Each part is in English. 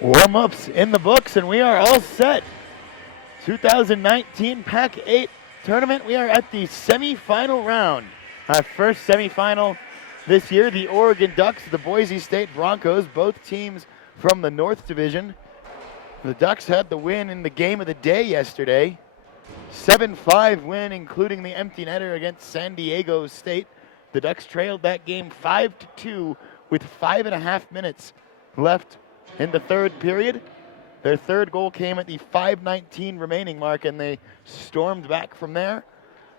Warm-ups in the books, and we are all set. 2019 PAC-8 tournament. We are at the semifinal round. Our first semifinal this year, the Oregon Ducks, the Boise State Broncos, both teams from the North Division. The Ducks had the win in the game of the day yesterday. 7-5 win, including the empty netter against San Diego State. The Ducks trailed that game 5-2 with 5.5 minutes left in the third period. Their third goal came at the 5:19 remaining mark, and they stormed back from there.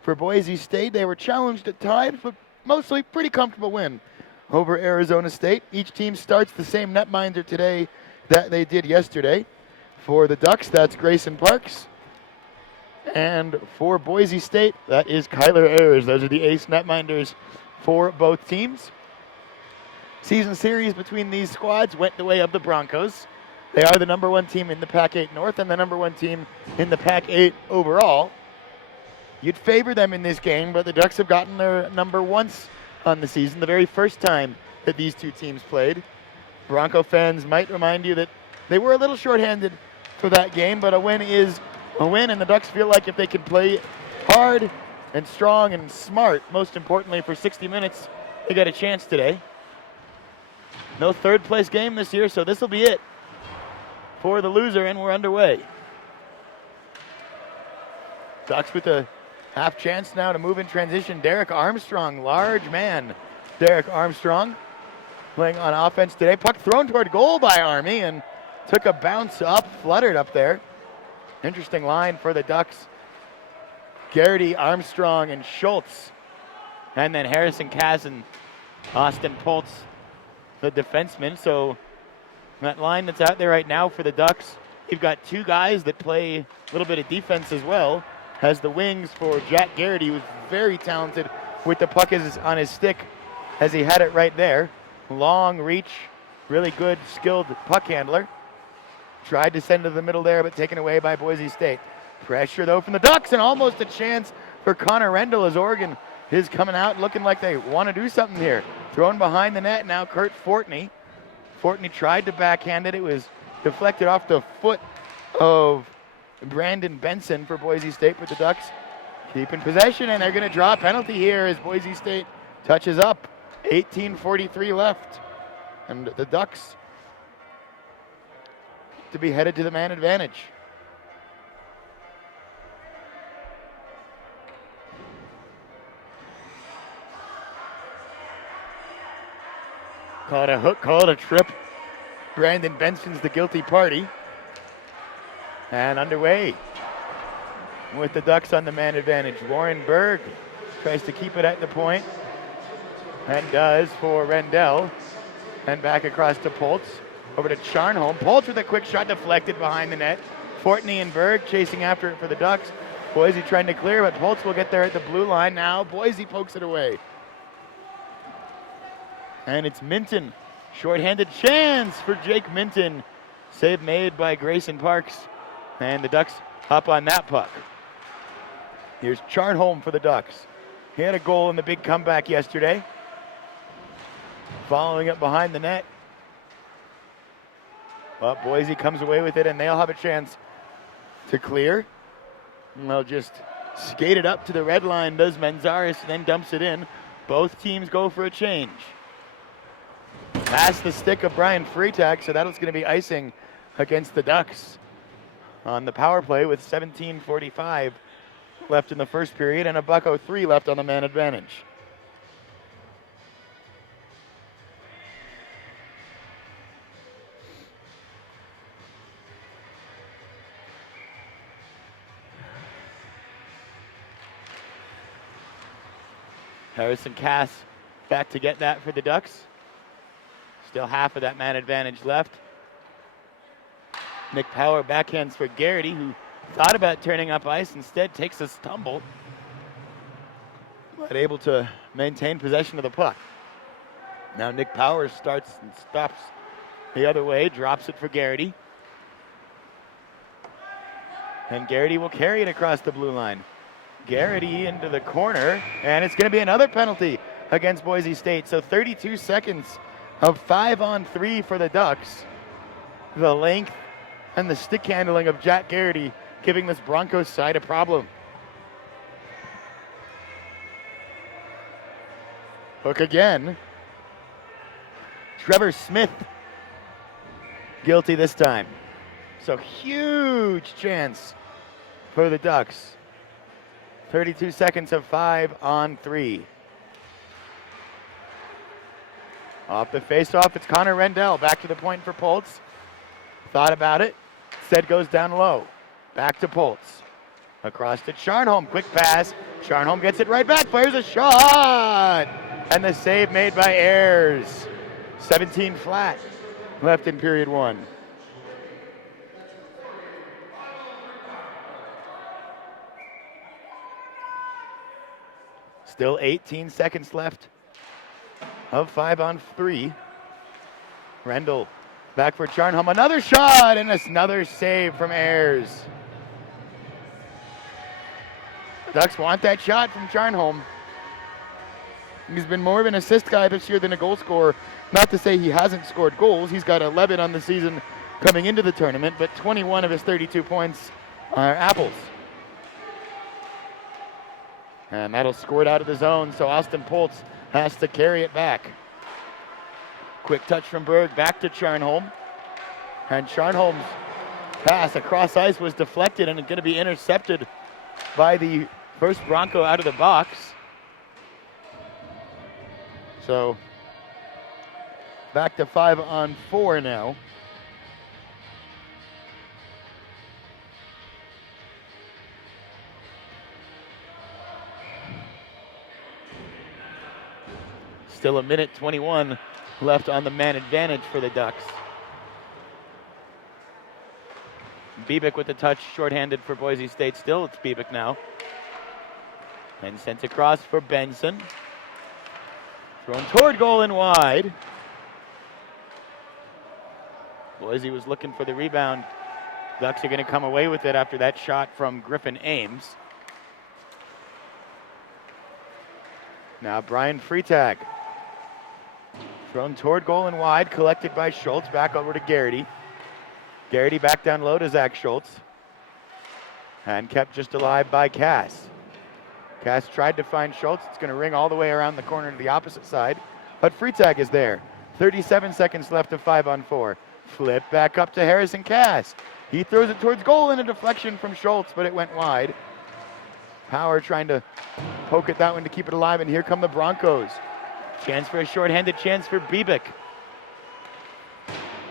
For Boise State, they were challenged at times, but mostly pretty comfortable win over Arizona State. Each team starts the same netminder today that they did yesterday. For the Ducks, that's Grayson Parks. And for Boise State, that is Kyler Ayers. Those are the ace netminders for both teams. Season series between these squads went the way of the Broncos. They are the number one team in the PAC-8 North and the number one team in the PAC-8 overall. You'd favor them in this game, but the Ducks have gotten their number once on the season, the very first time that these two teams played. Bronco fans might remind you that they were a little shorthanded for that game, but a win is a win, and the Ducks feel like if they can play hard and strong and smart, most importantly for 60 minutes, they got a chance today. No third place game this year, so this will be it for the loser, and we're underway. Ducks with a half chance now to move in transition. Derek Armstrong, large man. Derek Armstrong playing on offense today. Puck thrown toward goal by Army and took a bounce up, fluttered up there. Interesting line for the Ducks. Garrity, Armstrong, and Schultz. And then Harrison Cass and Austin Poltz, the defenseman. So that line that's out there right now for the Ducks, you've got two guys that play a little bit of defense as well. Has the wings for Jack Garrity, who's very talented with the puck on his stick as he had it right there. Long reach, really good, skilled puck handler. Tried to send to the middle there, but taken away by Boise State. Pressure, though, from the Ducks, and almost a chance for Connor Rendell as Oregon is coming out looking like they want to do something here. Thrown behind the net now, Kurt Fortney. Fortney tried to backhand it. It was deflected off the foot of Brandon Benson for Boise State, but the Ducks keep in possession, and they're going to draw a penalty here as Boise State touches up. 18:43 left, and the Ducks to be headed to the man advantage. Call it a hook, call it a trip. Brandon Benson's the guilty party. And underway with the Ducks on the man advantage. Warren Berg tries to keep it at the point and does for Rendell. And back across to Poltz. Over to Charnholm. Poltz with a quick shot deflected behind the net. Fortney and Berg chasing after it for the Ducks. Boise trying to clear, but Poltz will get there at the blue line now. Boise pokes it away. And it's Minton. Short-handed chance for Jake Minton. Save made by Grayson Parks. And the Ducks hop on that puck. Here's Charnholm for the Ducks. He had a goal in the big comeback yesterday. Following up behind the net. But Boise comes away with it, and they'll have a chance to clear. And they'll just skate it up to the red line, does Menzaris, and then dumps it in. Both teams go for a change. Past the stick of Brian Freitag, so that's going to be icing against the Ducks on the power play with 17:45 left in the first period and a $1.03 left on the man advantage. Harrison Cass back to get that for the Ducks. Still half of that man advantage left. Nick Power backhands for Garrity, who thought about turning up ice, instead takes a stumble, but able to maintain possession of the puck. Now Nick Power starts and stops the other way, drops it for Garrity. And Garrity will carry it across the blue line. Garrity into the corner, and it's going to be another penalty against Boise State. So 32 seconds of 5-on-3 for the Ducks. the length and the stick handling of Jack Garrity giving this Broncos side a problem. Hook again. Trevor Smith guilty this time. So huge chance for the Ducks. 32 seconds of 5-on-3. Off the face-off, it's Connor Rendell. Back to the point for Poltz. Thought about it. Instead goes down low. Back to Poltz. Across to Charnholm. Quick pass. Charnholm gets it right back. Fires a shot. And the save made by Ayers. 17 flat left in period one. Still 18 seconds left of 5-on-3. Rendell back for Charnholm. Another shot and another save from Ayers. Ducks want that shot from Charnholm. He's been more of an assist guy this year than a goal scorer. Not to say he hasn't scored goals. He's got 11 on the season coming into the tournament, but 21 of his 32 points are apples. And that'll score it out of the zone, so Austin Poltz has to carry it back. Quick touch from Berg, back to Charnholm. And Charnholm's pass across ice was deflected and going to be intercepted by the first Bronco out of the box. So back to 5-on-4 now. Still a minute 21 left on the man advantage for the Ducks. Bibick with the touch, shorthanded for Boise State. Still it's Bibick now. And sent across for Benson. Thrown toward goal and wide. Boise was looking for the rebound. Ducks are going to come away with it after that shot from Griffin Ames. Now Brian Freitag. Thrown toward goal and wide, collected by Schultz. Back over to Garrity. Garrity back down low to Zach Schultz. And kept just alive by Cass. Cass tried to find Schultz. It's going to ring all the way around the corner to the opposite side. But Freitag is there. 37 seconds left of 5-on-4. Flip back up to Harrison Cass. He throws it towards goal in a deflection from Schultz, but it went wide. Power trying to poke at that one to keep it alive, and here come the Broncos. Chance for a shorthanded chance for Bibick.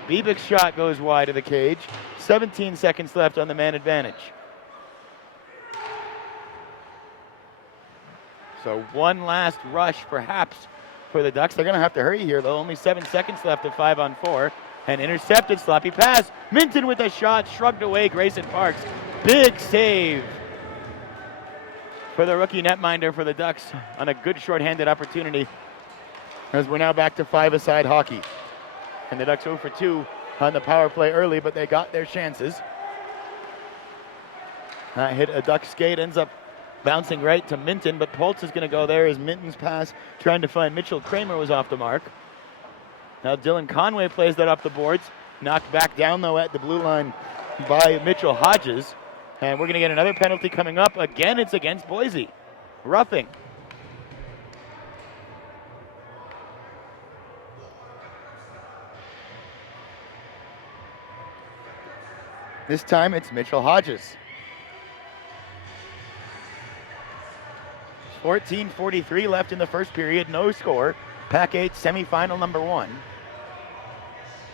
Bibick's shot goes wide of the cage. 17 seconds left on the man advantage. So one last rush perhaps for the Ducks. They're going to have to hurry here though. Only 7 seconds left of 5-on-4. And intercepted, sloppy pass. Minton with a shot, shrugged away Grayson Parks. Big save for the rookie netminder for the Ducks on a good shorthanded opportunity. As we're now back to 5-a-side hockey. And the Ducks 0 for 2 on the power play early, but they got their chances. Hit a Duck skate, ends up bouncing right to Minton, but Poltz is going to go there as Minton's pass trying to find Mitchell Kramer was off the mark. Now Dylan Conway plays that off the boards. Knocked back down though at the blue line by Mitchell Hodges. And we're going to get another penalty coming up. Again, it's against Boise. Roughing. This time it's Mitchell Hodges. 14:43 left in the first period, no score. PAC-8 semifinal number 1.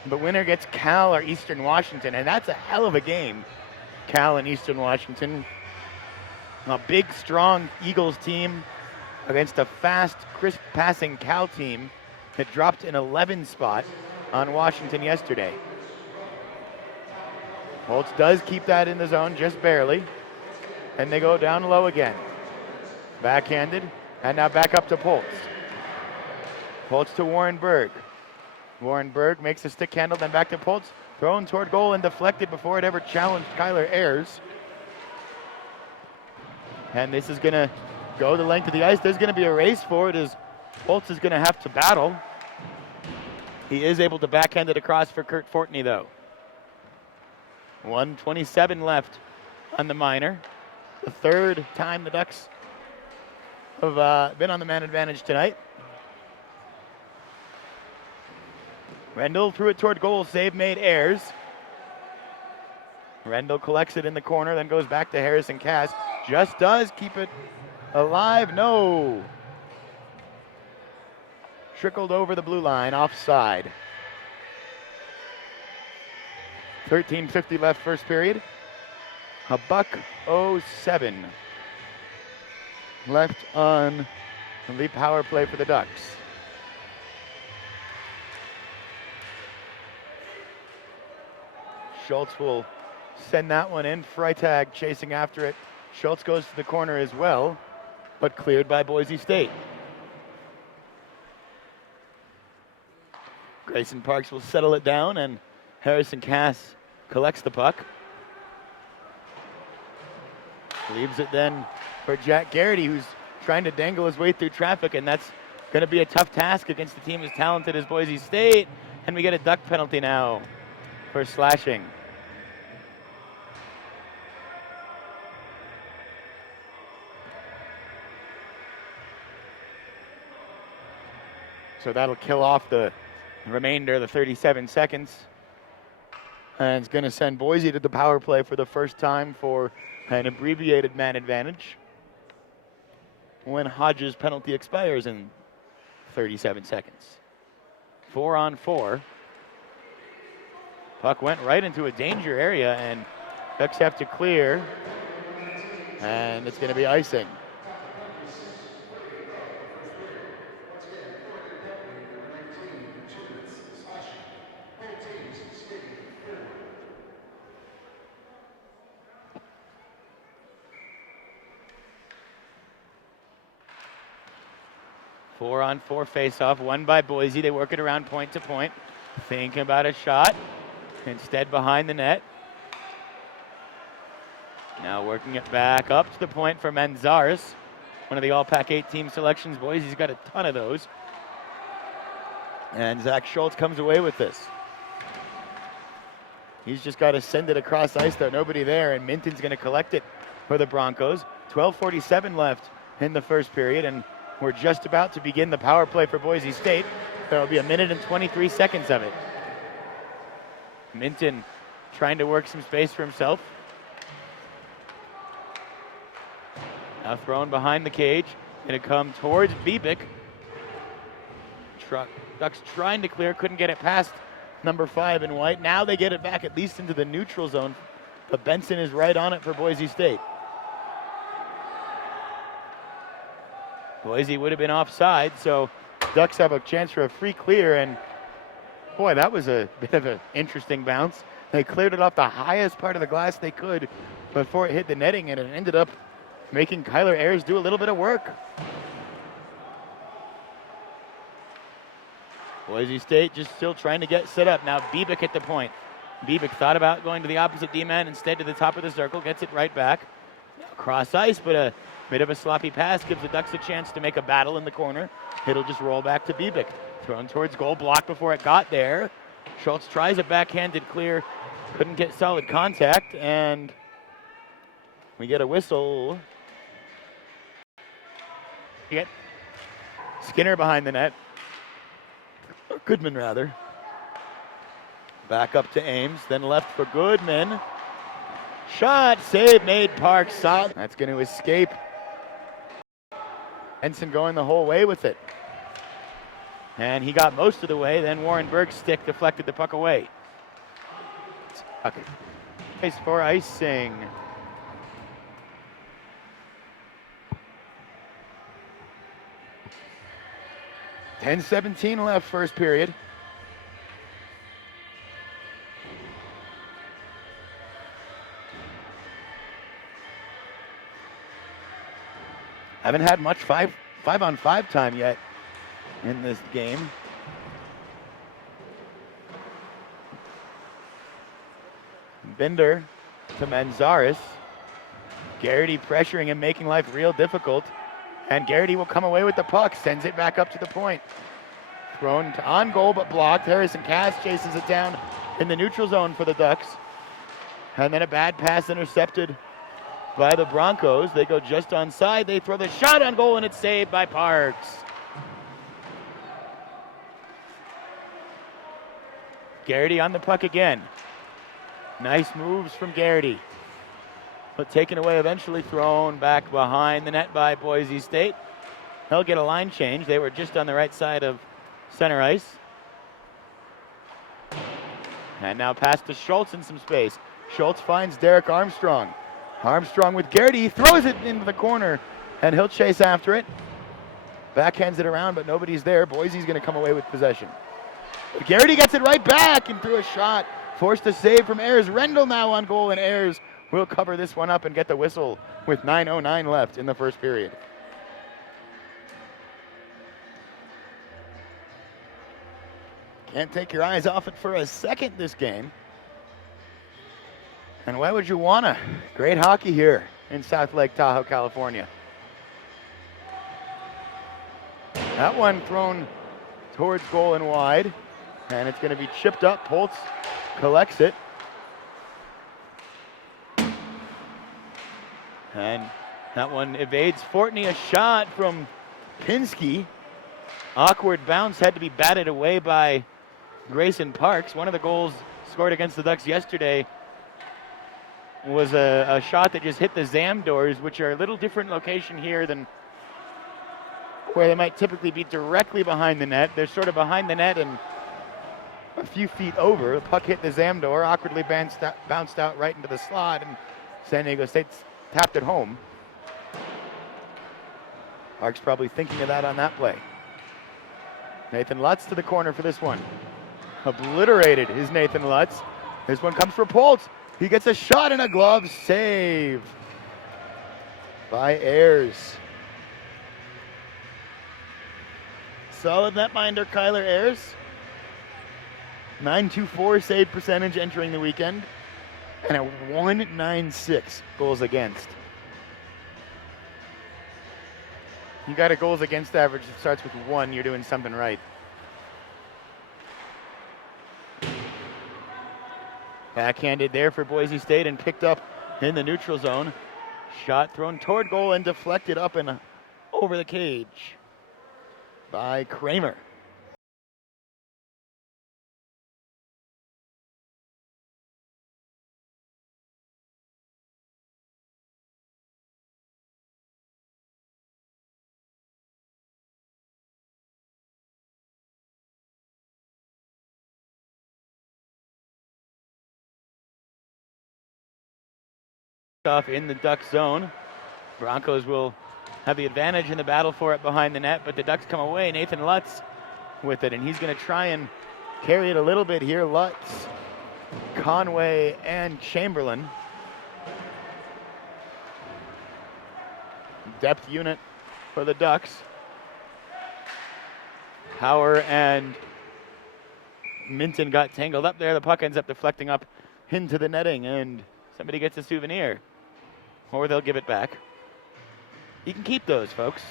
The winner gets Cal or Eastern Washington, and that's a hell of a game. Cal and Eastern Washington. A big, strong Eagles team against a fast, crisp passing Cal team that dropped an 11 spot on Washington yesterday. Holtz does keep that in the zone just barely. And they go down low again. Backhanded, and now back up to Poltz. Poltz to Warren Berg. Warren Berg makes a stick handle, then back to Poltz. Thrown toward goal and deflected before it ever challenged Kyler Ayers. And this is going to go the length of the ice. There's going to be a race for it as Poltz is going to have to battle. He is able to backhand it across for Kurt Fortney, though. 1:27 left on the minor. The third time the Ducks have been on the man advantage tonight. Rendell threw it toward goal. Save made Ayers. Rendell collects it in the corner, then goes back to Harrison Cass. Just does keep it alive. No. Trickled over the blue line, offside. 13:50 left first period. $1:07 left on the power play for the Ducks. Schultz will send that one in. Freitag chasing after it. Schultz goes to the corner as well, but cleared by Boise State. Grayson Parks will settle it down, and Harrison Cass collects the puck. Leaves it then for Jack Garrity, who's trying to dangle his way through traffic, and that's going to be a tough task against a team as talented as Boise State. And we get a duck penalty now for slashing. So that'll kill off the remainder of the 37 seconds. And it's going to send Boise to the power play for the first time for an abbreviated man advantage when Hodges' penalty expires in 37 seconds. 4-on-4. Puck went right into a danger area, and Ducks have to clear, and it's going to be icing. Four-on-four face-off, won by Boise. They work it around point to point, thinking about a shot. Instead behind the net. Now working it back up to the point for Manzares, one of the all PAC-8 team selections. Boise's got a ton of those. And Zach Schultz comes away with this. He's just got to send it across ice. There's nobody there, and Minton's going to collect it for the Broncos. 12:47 left in the first period, and we're just about to begin the power play for Boise State. There'll be 1 minute and 23 seconds of it. Minton trying to work some space for himself. Now thrown behind the cage. Going to come towards Biebick. Ducks trying to clear, couldn't get it past number 5 in white. Now they get it back at least into the neutral zone, but Benson is right on it for Boise State. Boise would have been offside, so Ducks have a chance for a free clear, and boy, that was a bit of an interesting bounce. They cleared it off the highest part of the glass they could before it hit the netting, and it ended up making Kyler Ayers do a little bit of work. Boise State just still trying to get set up. Now Biebick at the point. Biebick thought about going to the opposite D-man, instead to the top of the circle, gets it right back. Cross ice, but a bit of a sloppy pass gives the Ducks a chance to make a battle in the corner. It'll just roll back to Biebick. Thrown towards goal, blocked before it got there. Schultz tries a backhanded clear, couldn't get solid contact, and we get a whistle. Skinner behind the net. Or Goodman, rather. Back up to Ames, then left for Goodman. Shot, save made, Parks. Solid. That's going to escape. Ensign going the whole way with it. And he got most of the way, then Warren Berg's stick deflected the puck away. Okay. Case for icing. $10:17 left first period. Haven't had much five-on-five time yet in this game. Bender to Manzares. Garrity pressuring him, making life real difficult. And Garrity will come away with the puck, sends it back up to the point. Thrown to on goal, but blocked. Harrison Cass chases it down in the neutral zone for the Ducks. And then a bad pass intercepted by the Broncos. They go just onside. They throw the shot on goal, and it's saved by Parks. Garrity on the puck again. Nice moves from Garrity. But taken away, eventually thrown back behind the net by Boise State. They'll get a line change. They were just on the right side of center ice. And now pass to Schultz in some space. Schultz finds Derek Armstrong. Armstrong with Garrity. He throws it into the corner, and he'll chase after it. Backhands it around, but nobody's there. Boise's going to come away with possession. But Garrity gets it right back and threw a shot. Forced a save from Ayers. Rendell now on goal, and Ayers will cover this one up and get the whistle with 9:09 left in the first period. Can't take your eyes off it for a second this game. And why would you wanna? Great hockey here in South Lake Tahoe, California. That one thrown towards goal and wide, and it's gonna be chipped up. Poltz collects it. And that one evades Fortney. A shot from Pinsky. Awkward bounce, had to be batted away by Grayson Parks. One of the goals scored against the Ducks yesterday was a shot that just hit the Zam doors, which are a little different location here than where they might typically be directly behind the net. They're sort of behind the net and a few feet over. The puck hit the Zam door, awkwardly bounced out right into the slot, and San Diego State tapped it home. Parks probably thinking of that on that play. Nathan Lutz to the corner for this one. Obliterated is Nathan Lutz. This one comes for Poltz. He gets a shot and a glove save by Ayers. Solid netminder Kyler Ayers. .924 save percentage entering the weekend, and a .196 goals against. You got a goals against average that starts with 1, you're doing something right. Backhanded there for Boise State and picked up in the neutral zone. Shot thrown toward goal and deflected up and over the cage by Kramer. Off in the Duck zone. Broncos will have the advantage in the battle for it behind the net, but the Ducks come away. Nathan Lutz with it, and he's going to try and carry it a little bit here. Lutz, Conway, and Chamberlain. Depth unit for the Ducks. Power and Minton got tangled up there. The puck ends up deflecting up into the netting, and somebody gets a souvenir. Or they'll give it back. You can keep those, folks.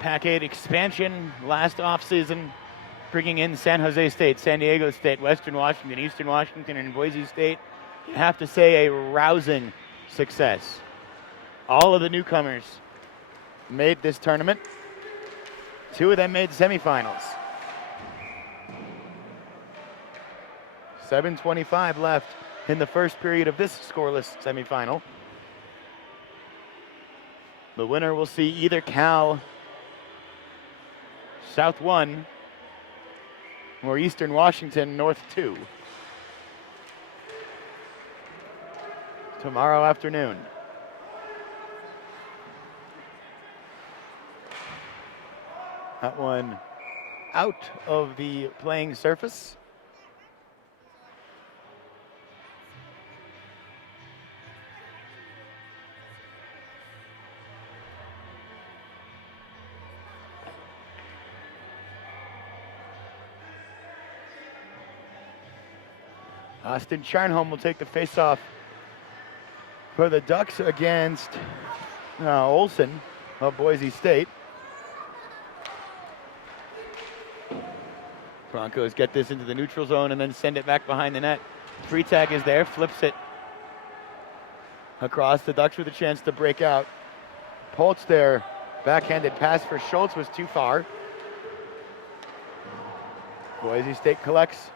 PAC-8 expansion last offseason, bringing in San Jose State, San Diego State, Western Washington, Eastern Washington, and Boise State. You have to say a rousing success. All of the newcomers made this tournament. 2 of them made semifinals. 7:25 left in the first period of this scoreless semifinal. The winner will see either Cal, South 1, or Eastern Washington, North 2. Tomorrow afternoon. That one out of the playing surface. Austin Charnholm will take the faceoff for the Ducks against Olsen of Boise State. Broncos get this into the neutral zone and then send it back behind the net. Free tag is there, flips it across. The Ducks with a chance to break out. Poltz there, backhanded pass for Schultz was too far. Boise State collects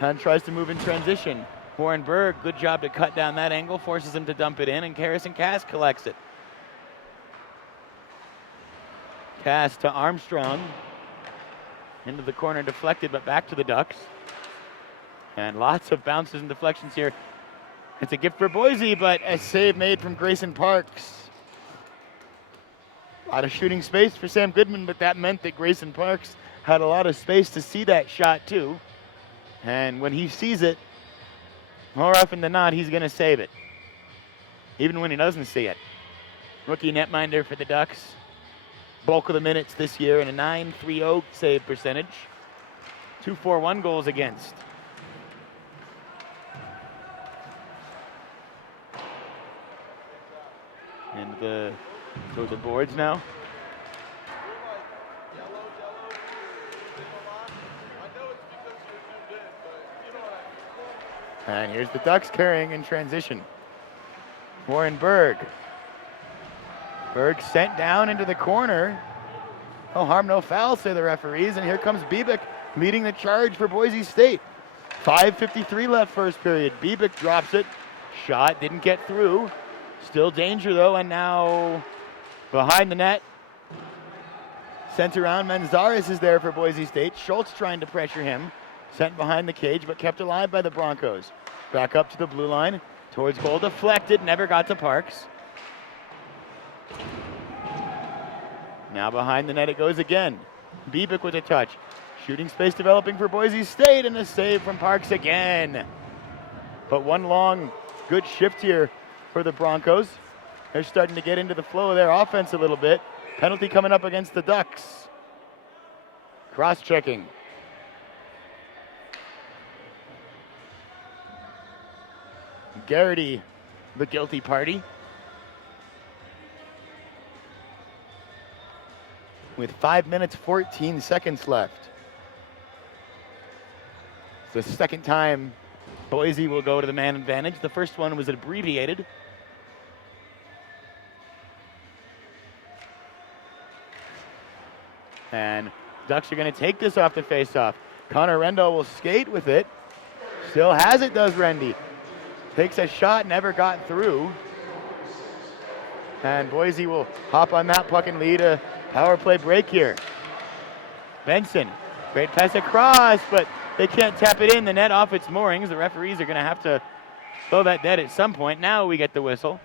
and tries to move in transition. Warren Berg, good job to cut down that angle, forces him to dump it in, and Harrison Cass collects it. Cass to Armstrong. Into the corner, deflected, but back to the Ducks. And lots of bounces and deflections here. It's a gift for Boise, but a save made from Grayson Parks. A lot of shooting space for Sam Goodman, but that meant that Grayson Parks had a lot of space to see that shot too. And when he sees it, more often than not, he's going to save it, even when he doesn't see it. Rookie netminder for the Ducks. Bulk of the minutes this year and a .930 save percentage. 241 goals against. And the boards now. And here's the Ducks carrying in transition. Warren Berg. Berg sent down into the corner. No harm, no foul, say the referees. And here comes Biebick leading the charge for Boise State. 5:53 left first period. Biebick drops it. Shot didn't get through. Still danger though, and now behind the net. Sent around. Manzares is there for Boise State. Schultz trying to pressure him. Sent behind the cage, but kept alive by the Broncos. Back up to the blue line. Towards goal, deflected, never got to Parks. Now behind the net it goes again. Biebick with a touch. Shooting space developing for Boise State, and a save from Parks again. But one long, good shift here for the Broncos. They're starting to get into the flow of their offense a little bit. Penalty coming up against the Ducks. Cross-checking. Garrity, the guilty party. With 5 minutes, 14 seconds left. It's the second time Boise will go to the man advantage. The first one was abbreviated. And Ducks are going to take this off the faceoff. Connor Rendell will skate with it. Still has it, does Rendy. Takes a shot, never got through. And Boise will hop on that puck and lead a power play break here. Benson, great pass across, but they can't tap it in. The net off its moorings. The referees are going to have to throw that dead at some point. Now we get the whistle.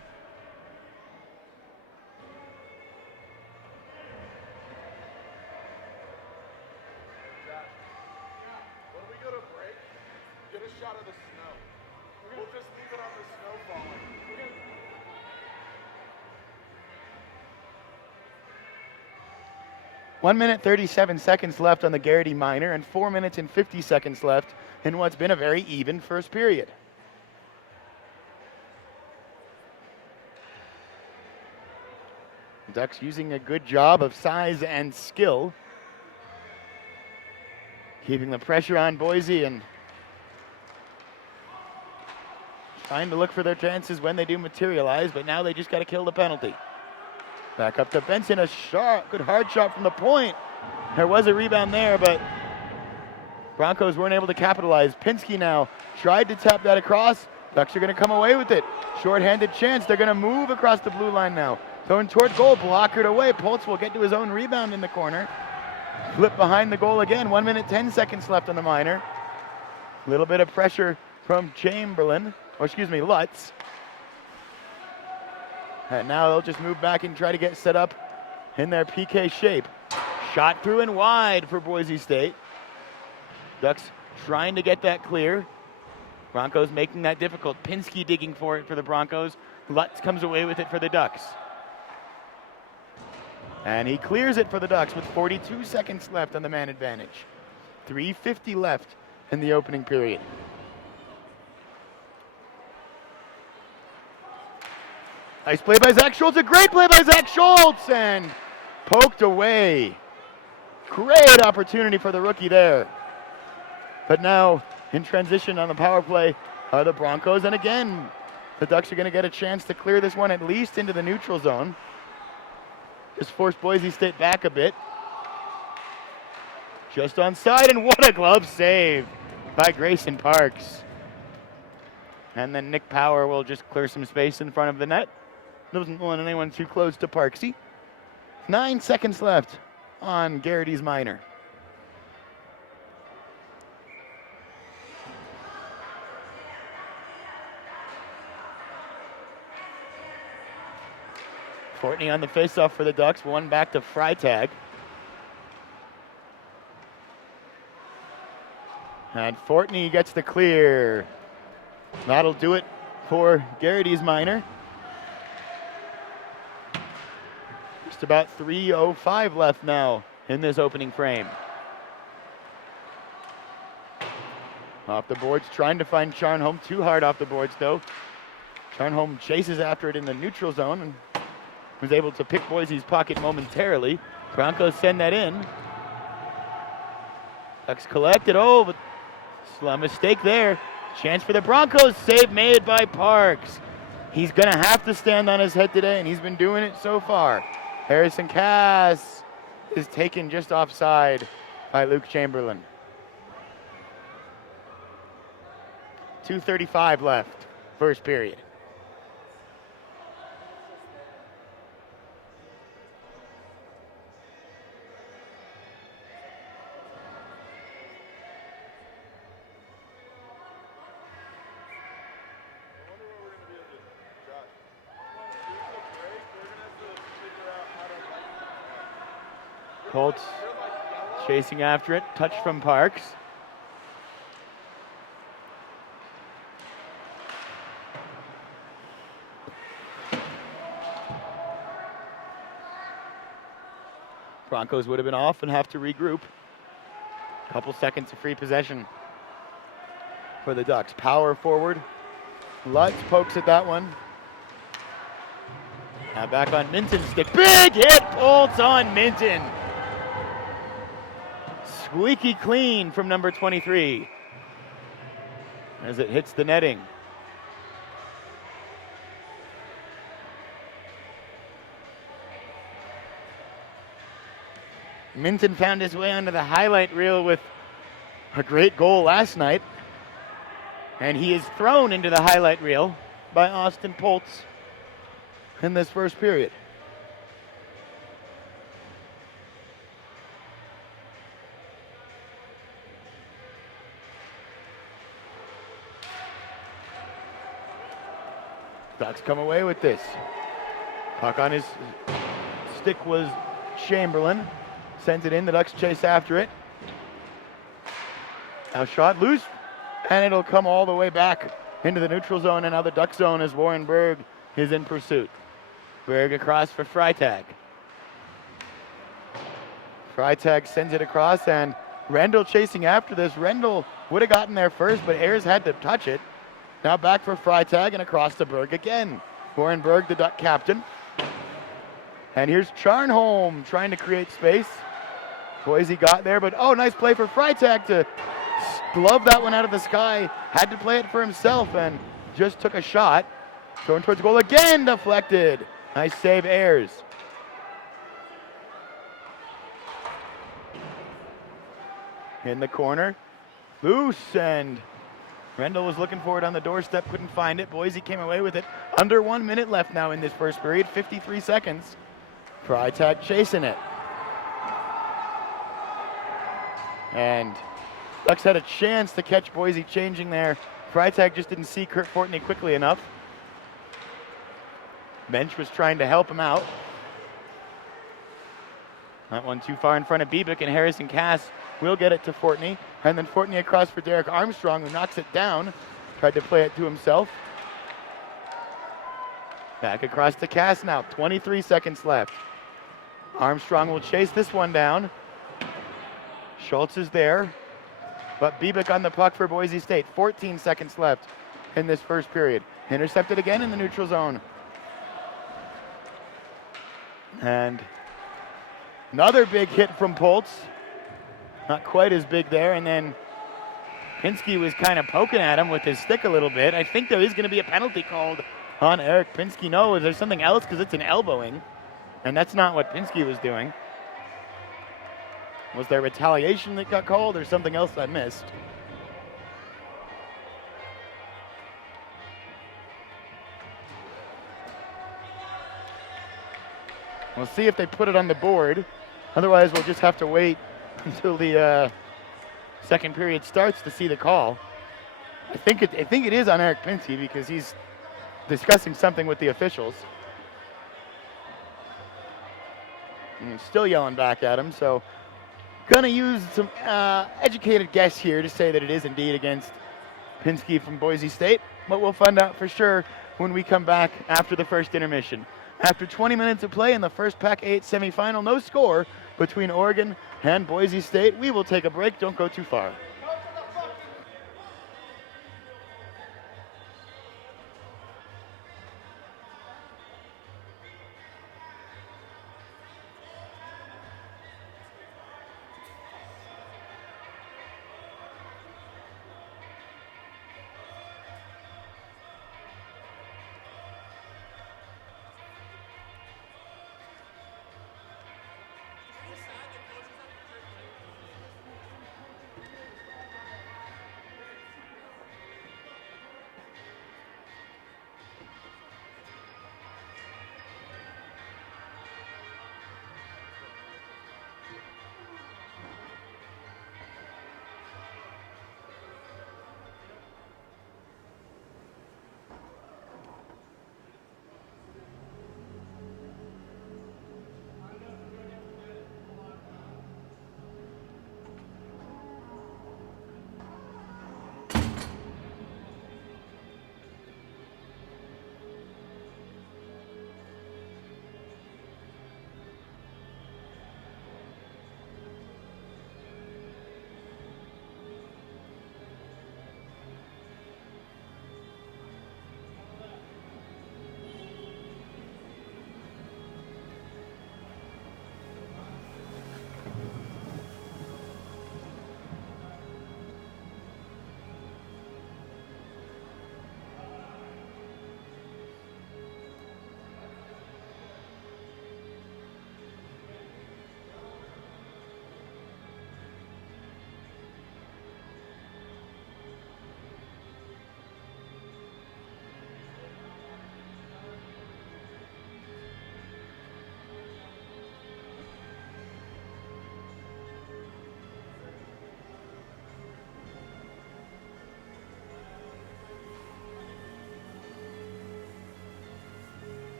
When we go to break, get a shot of the snow. We'll just leave it on the snow falling. 1 minute, 37 seconds left on the Garrity minor, and 4 minutes and 50 seconds left in what's been a very even first period. Ducks using a good job of size and skill, keeping the pressure on Boise and trying to look for their chances when they do materialize, but now they just got to kill the penalty. Back up to Benson, a shot, good hard shot from the point. There was a rebound there, but Broncos weren't able to capitalize. Pinsky now tried to tap that across. Ducks are going to come away with it. Short-handed chance. They're going to move across the blue line now. Throwing toward goal, blockered away. Poltz will get to his own rebound in the corner. Flip behind the goal again. 1 minute, 10 seconds left on the minor. A little bit of pressure from Lutz. And now they'll just move back and try to get set up in their PK shape. Shot through and wide for Boise State. Ducks trying to get that clear. Broncos making that difficult. Pinsky digging for it for the Broncos. Lutz comes away with it for the Ducks. And he clears it for the Ducks with 42 seconds left on the man advantage. 3:50 left in the opening period. Nice play by Zach Schultz, a great play by Zach Schultz, and poked away. Great opportunity for the rookie there. But now, in transition on the power play, are the Broncos. And again, the Ducks are going to get a chance to clear this one at least into the neutral zone. Just force Boise State back a bit. Just onside, and what a glove save by Grayson Parks. And then Nick Power will just clear some space in front of the net. Doesn't want anyone too close to Parksy. 9 seconds left on Garrity's minor. Fortney on the faceoff for the Ducks. One back to Freitag. And Fortney gets the clear. That'll do it for Garrity's minor. Just about 3:05 left now in this opening frame. Off the boards, trying to find Charnholm. Too hard off the boards, though. Charnholm chases after it in the neutral zone and was able to pick Boise's pocket momentarily. Broncos send that in. Ducks collected. Oh, but a mistake there. Chance for the Broncos. Save made by Parks. He's going to have to stand on his head today, and he's been doing it so far. Harrison Cass is taken just offside by Luke Chamberlain. 2:35 left, first period. Colts chasing after it. Touch from Parks. Broncos would have been off and have to regroup. Couple seconds of free possession for the Ducks. Power forward. Lutz pokes at that one. Now back on Minton's stick. Big hit! Colts on Minton. Squeaky clean from number 23 as it hits the netting. Minton found his way onto the highlight reel with a great goal last night, and he is thrown into the highlight reel by Austin Poltz in this first period. Ducks come away with this. Puck on his stick was Chamberlain. Sends it in. The Ducks chase after it. Now shot loose, and it'll come all the way back into the neutral zone and now the Duck zone as Warren Berg is in pursuit. Berg across for Freitag. Freitag sends it across, and Rendell chasing after this. Rendell would have gotten there first, but Ayers had to touch it. Now back for Freitag and across to Berg again. Warren Berg, the Duck captain. And here's Charnholm trying to create space. Boise got there, but oh, nice play for Freitag to glove that one out of the sky. Had to play it for himself and just took a shot. Thrown towards goal again, deflected. Nice save, Ayers. In the corner, loose, and Rendell was looking for it on the doorstep, couldn't find it. Boise came away with it. Under 1 minute left now in this first period, 53 seconds. Freitag chasing it. And Ducks had a chance to catch Boise changing there. Freitag just didn't see Kurt Fortney quickly enough. Bench was trying to help him out. That one too far in front of Biebick, and Harrison Cass will get it to Fortney. And then Fortney across for Derek Armstrong, who knocks it down. Tried to play it to himself. Back across to Cass now, 23 seconds left. Armstrong will chase this one down. Schultz is there, but Biebick on the puck for Boise State. 14 seconds left in this first period. Intercepted again in the neutral zone. And another big hit from Poltz. Not quite as big there, and then Pinsky was kind of poking at him with his stick a little bit. I think there is going to be a penalty called on Eric Pinsky. No, there's something else because it's an elbowing, and that's not what Pinsky was doing. Was there retaliation that got called or something else I missed? We'll see if they put it on the board. Otherwise, we'll just have to wait until the second period starts to see the call. I think it is on Eric Pinsky because he's discussing something with the officials. And he's still yelling back at him, so gonna use some educated guess here to say that it is indeed against Pinsky from Boise State, but we'll find out for sure when we come back after the first intermission. After 20 minutes of play in the first PAC-8 semifinal, no score between Oregon and Boise State. We will take a break. Don't go too far.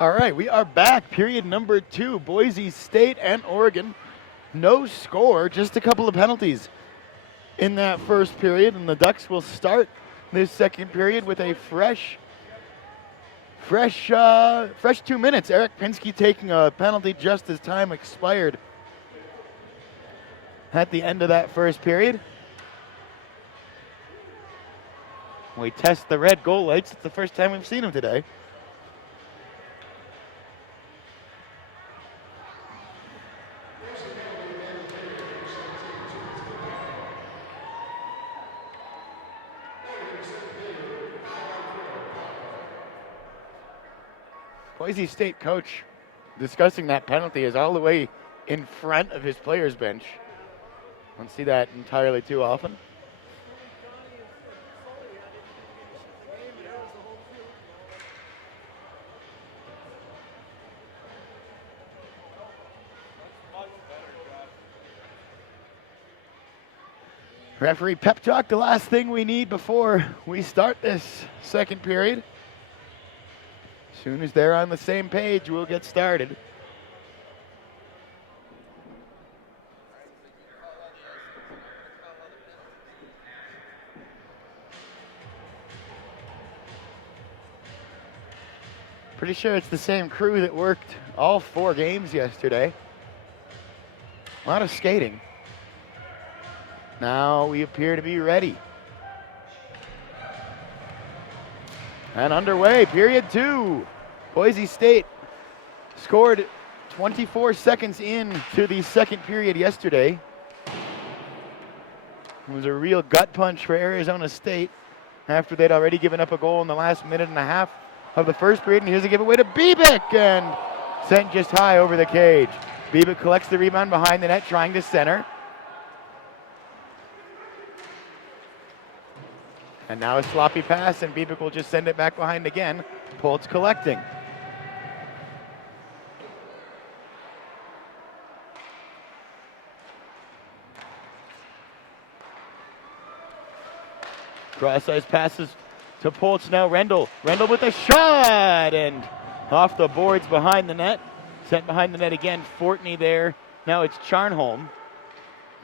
All right, we are back. Period number 2, Boise State and Oregon. No score, just a couple of penalties in that first period, and the Ducks will start this second period with a fresh 2 minutes. Eric Pinsky taking a penalty just as time expired at the end of that first period. We test the red goal lights. It's the first time we've seen them today. Boise State coach discussing that penalty is all the way in front of his players' bench. Don't see that entirely too often. Referee pep talk, the last thing we need before we start this second period. As soon as they're on the same page, we'll get started. Pretty sure it's the same crew that worked all 4 games yesterday. A lot of skating. Now we appear to be ready. And underway, period 2. Boise State scored 24 seconds into the second period yesterday. It was a real gut punch for Arizona State after they'd already given up a goal in the last minute and a half of the first period. And here's a giveaway to Biebick, and sent just high over the cage. Biebick collects the rebound behind the net, trying to center. And now a sloppy pass, and Biebick will just send it back behind again. Poltz collecting. Cross-ice passes to Poltz now. Rendell with a shot, and off the boards behind the net. Sent behind the net again. Fortney there. Now it's Charnholm.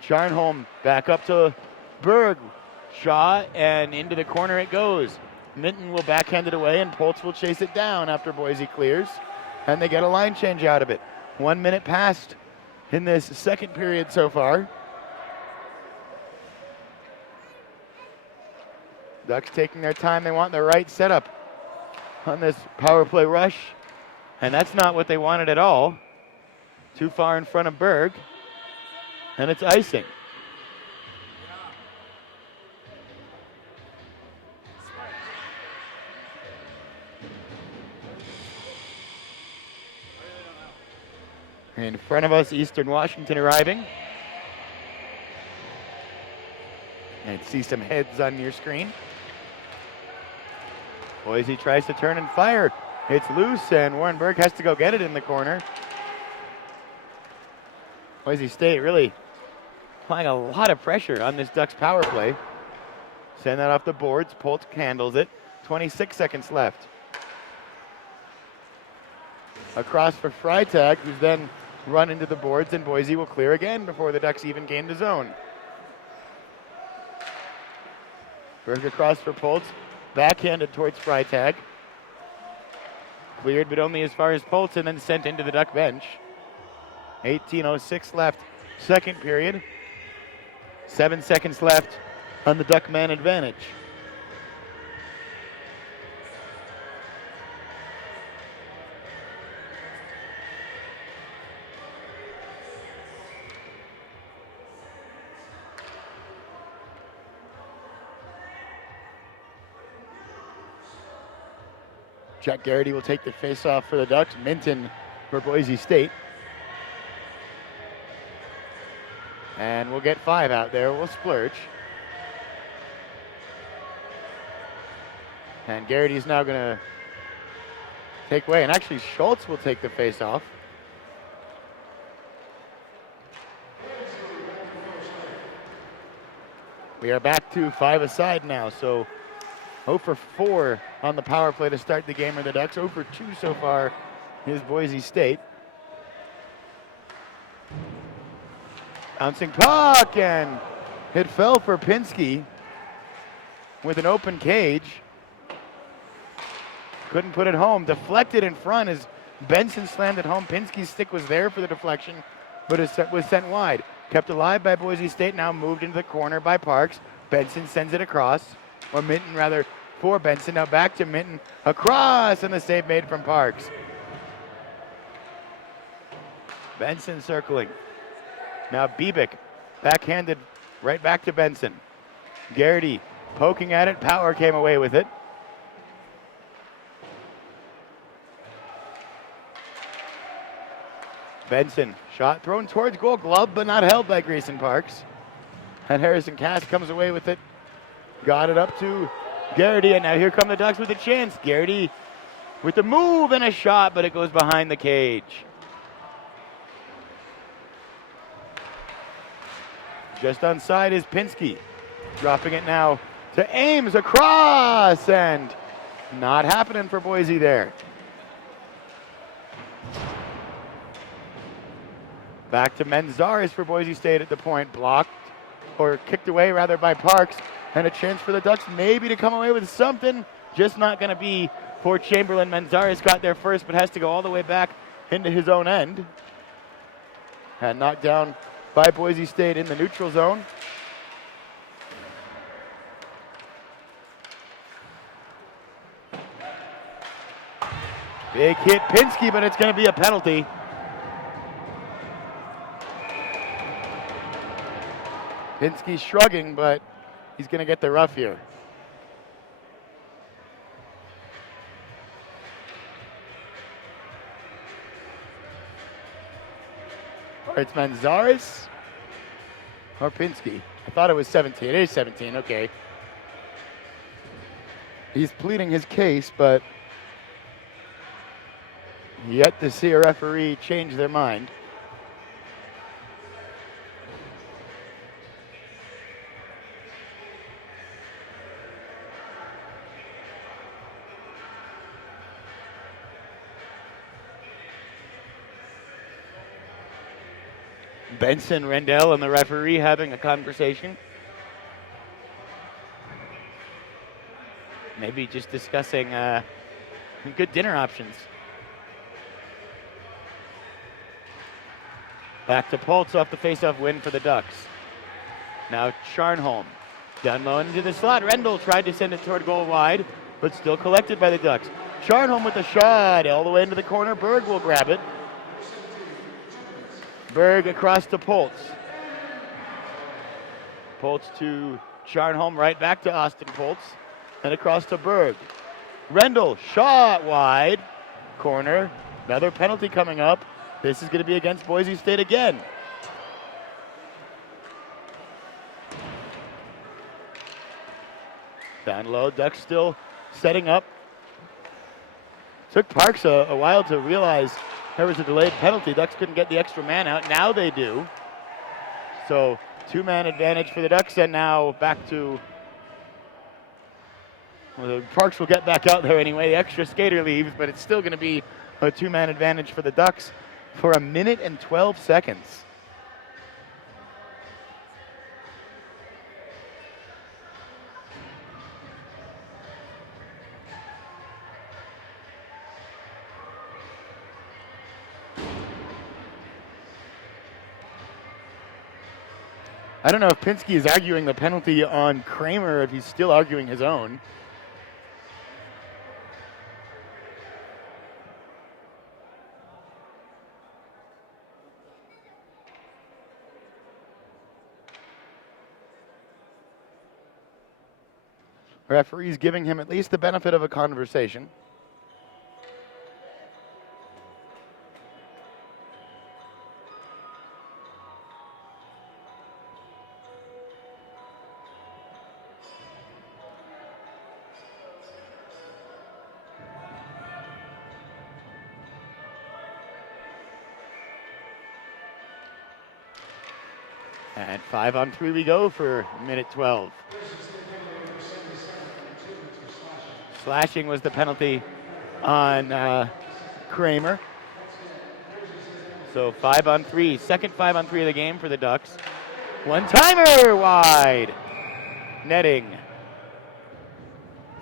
Charnholm back up to Berg. Shot, and into the corner it goes. Minton will backhand it away, and Poltz will chase it down after Boise clears. And they get a line change out of it. 1 minute passed in this second period so far. Ducks taking their time. They want the right setup on this power play rush. And that's not what they wanted at all. Too far in front of Berg. And it's icing. In front of us, Eastern Washington arriving. And see some heads on your screen. Boise tries to turn and fire. It's loose, and Warren Berg has to go get it in the corner. Boise State really applying a lot of pressure on this Ducks power play. Send that off the boards. Poltz handles it. 26 seconds left. Across for Freitag, who's then run into the boards, and Boise will clear again before the Ducks even gain the zone. Berg across for Poltz, backhanded towards Freitag. Cleared, but only as far as Poltz, and then sent into the Duck bench. 18:06 left, second period. 7 seconds left on the Duck man advantage. Jack Garrity will take the face-off for the Ducks. Minton for Boise State. And we'll get 5 out there. We'll splurge. And Garrity's now going to take away. And actually, Schultz will take the face-off. We are back to 5 aside now, so 0 for 4 on the power play to start the game are the Ducks. 0 for 2 so far is Boise State. Bouncing puck, and it fell for Pinsky with an open cage. Couldn't put it home. Deflected in front as Benson slammed it home. Pinsky's stick was there for the deflection, but it was sent wide. Kept alive by Boise State, now moved into the corner by Parks. Benson sends it across, or Minton rather, for Benson. Now back to Minton, across, and the save made from Parks. Benson circling. Now Biebick, backhanded right back to Benson. Garrity poking at it, Power came away with it. Benson, shot thrown towards goal, glove but not held by Grayson Parks. And Harrison Cass comes away with it. Got it up to Garrity, and now here come the Ducks with a chance. Garrity with the move and a shot, but it goes behind the cage. Just onside is Pinsky. Dropping it now to Ames, across, and not happening for Boise there. Back to Menzares for Boise State at the point. Blocked, or kicked away rather, by Parks. And a chance for the Ducks maybe to come away with something. Just not going to be for Chamberlain. Menzares got there first, but has to go all the way back into his own end. And knocked down by Boise State in the neutral zone. Big hit Pinsky, but it's going to be a penalty. Pinsky's shrugging, but he's going to get the rough here. Or it's Menzares or Pinsky. I thought it was 17. It is 17, okay. He's pleading his case, but yet to see a referee change their mind. Benson, Rendell, and the referee having a conversation. Maybe just discussing good dinner options. Back to Poltz off the faceoff win for the Ducks. Now Charnholm down low into the slot. Rendell tried to send it toward goal wide, but still collected by the Ducks. Charnholm with the shot all the way into the corner. Berg will grab it. Berg across to Poltz. Poltz to Charnholm, right back to Austin Poltz. And across to Berg. Rendell, shot wide. Corner. Another penalty coming up. This is going to be against Boise State again. Down low, Ducks still setting up. Took Parks a while to realize there was a delayed penalty. Ducks couldn't get the extra man out. Now they do. So two-man advantage for the Ducks, and now back to, well, Parks will get back out there anyway. The extra skater leaves, but it's still going to be a two-man advantage for the Ducks for 1 minute and 12 seconds. I don't know if Pinsky is arguing the penalty on Kramer, if he's still arguing his own. Referee's giving him at least the benefit of a conversation. And 5-on-3 we go for minute 12. Slashing was the penalty on Kramer. So 5-on-3, second 5-on-3 of the game for the Ducks. One-timer wide. Netting.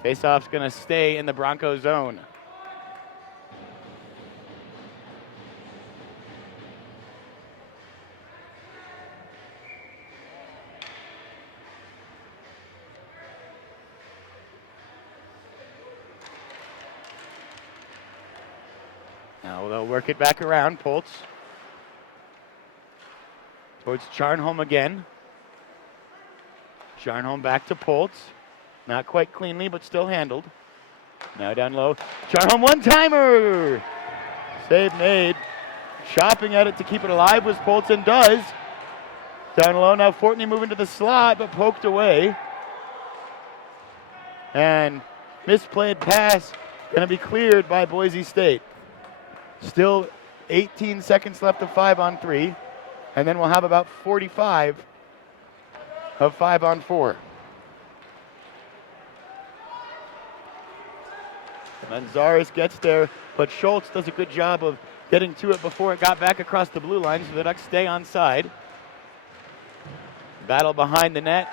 Faceoff's going to stay in the Bronco zone. Now they'll work it back around. Poltz towards Charnholm again. Charnholm back to Poltz. Not quite cleanly, but still handled. Now down low. Charnholm one-timer! Save made. Chopping at it to keep it alive was Poltz and does. Down low now Fortney moving to the slot, but poked away. And misplayed pass going to be cleared by Boise State. Still 18 seconds left of 5-on-3. And then we'll have about 45 of 5-on-4. Manzares gets there, but Schultz does a good job of getting to it before it got back across the blue line, so the Ducks stay onside. Battle behind the net.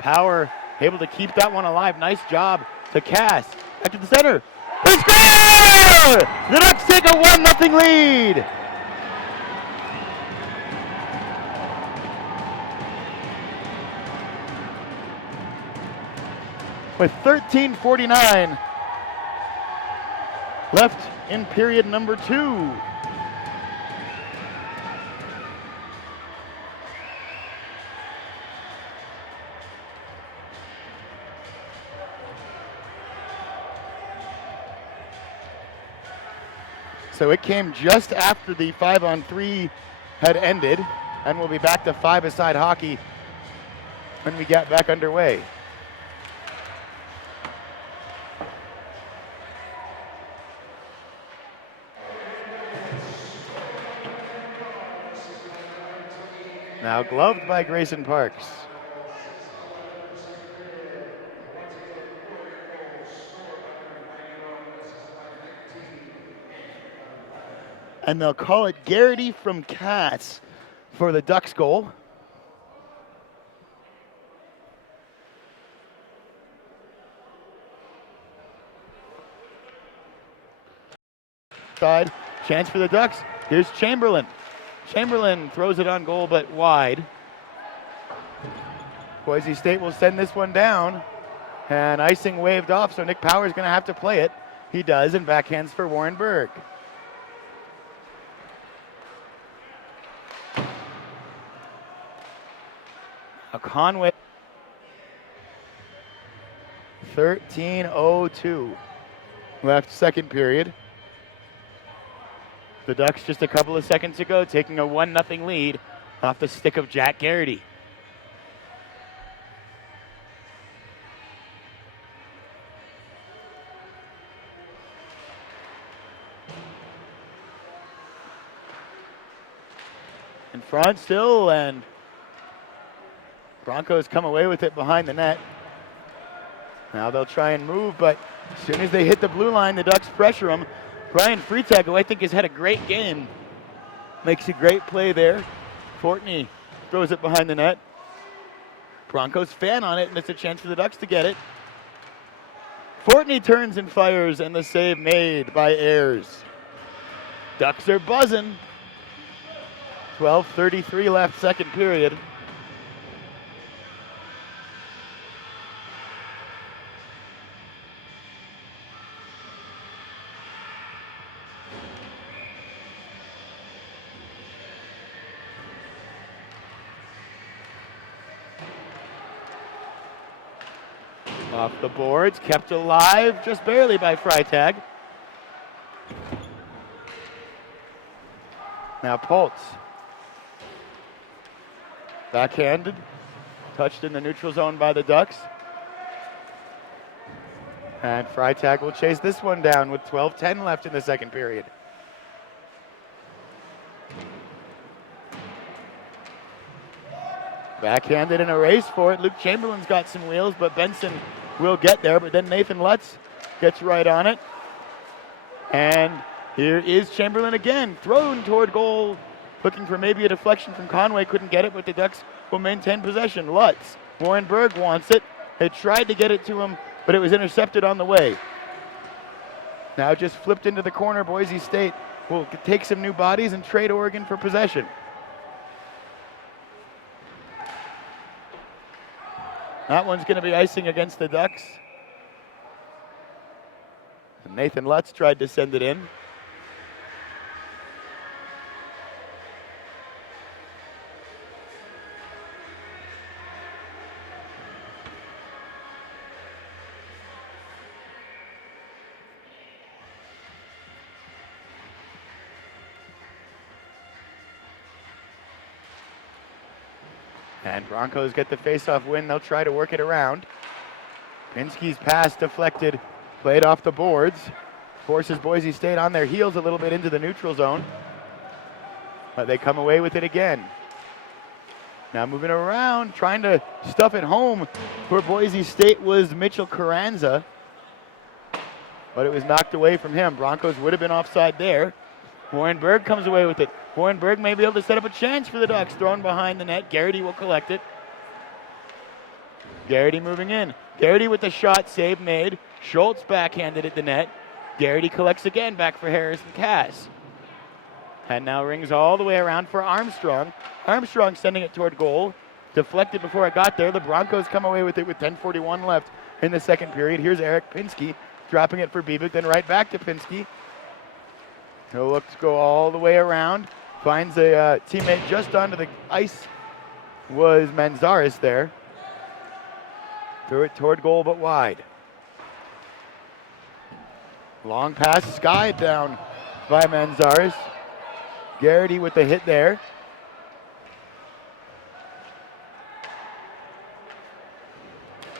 Power able to keep that one alive. Nice job to Cass. Back to the center. They score! The Ducks take a 1-0 lead. With 13:49 left in period number 2. So it came just after the 5-on-3 had ended, and we'll be back to 5-a-side hockey when we get back underway. Now gloved by Grayson Parks. And they'll call it Garrity from Cass for the Ducks goal. Side, chance for the Ducks. Here's Chamberlain. Chamberlain throws it on goal, but wide. Boise State will send this one down. And icing waved off, so Nick Power's going to have to play it. He does, and backhands for Warren Berg. A Conway. 13:02 left second period. The Ducks just a couple of seconds ago taking a 1-0 lead off the stick of Jack Garrity. In front still, and Broncos come away with it behind the net. Now they'll try and move, but as soon as they hit the blue line, the Ducks pressure them. Brian Freitag, who I think has had a great game, makes a great play there. Fortney throws it behind the net. Broncos fan on it, and it's a chance for the Ducks to get it. Fortney turns and fires, and the save made by Ayers. Ducks are buzzing. 12:33 left second period. Off the boards, kept alive just barely by Freitag. Now Poltz. Backhanded, touched in the neutral zone by the Ducks. And Freitag will chase this one down with 12:10 left in the second period. Backhanded in a race for it. Luke Chamberlain's got some wheels, but Benson will get there. But then Nathan Lutz gets right on it. And Here is Chamberlain again, thrown toward goal, looking for maybe a deflection from Conway. Couldn't get it, but the Ducks will maintain possession. Lutz, Warren Berg wants it. They tried to get it to him, but it was intercepted on the way. Now just flipped into the corner. Boise State will take some new bodies and trade Oregon for possession. That one's going to be icing against the Ducks. Nathan Lutz tried to send it in. And Broncos get the faceoff win. They'll try to work it around. Pinsky's pass deflected, played off the boards. Forces Boise State on their heels a little bit into the neutral zone. But they come away with it again. Now moving around, trying to stuff it home for Boise State was Mitchell Carranza. But it was knocked away from him. Broncos would have been offside there. Warren Berg comes away with it. Warren Berg may be able to set up a chance for the Ducks. Thrown behind the net. Garrity will collect it. Garrity moving in. Garrity with the shot, save made. Schultz backhanded at the net. Garrity collects again, back for Harrison Cass. And now rings all the way around for Armstrong. Armstrong sending it toward goal. Deflected before it got there. The Broncos come away with it with 10:41 left in the second period. Here's Eric Pinsky dropping it for Biebick, then right back to Pinsky. He'll look to go all the way around. Finds a teammate just onto the ice. Was Manzares there. Threw it toward goal, but wide. Long pass skied down by Manzares. Garrity with the hit there.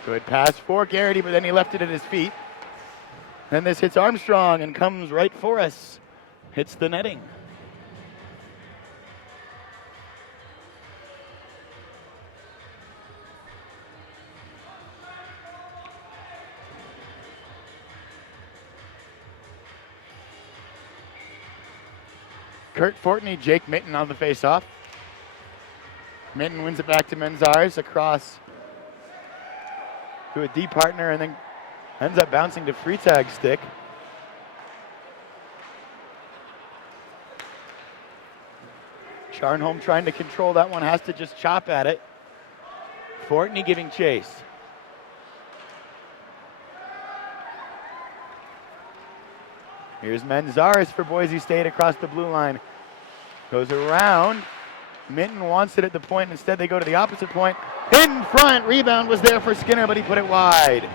Good pass for Garrity, but then he left it at his feet. Then this hits Armstrong and comes right for us. Hits the netting. Kurt Fortney, Jake Mitten on the faceoff. Mitten wins it back to Manzares across to a D partner and then ends up bouncing to Freitag's stick. Charnholm trying to control that one, has to just chop at it. Fortney giving chase. Here's Manzares for Boise State across the blue line. Goes around. Minton wants it at the point. Instead, they go to the opposite point. In front. Rebound was there for Skinner, but he put it wide.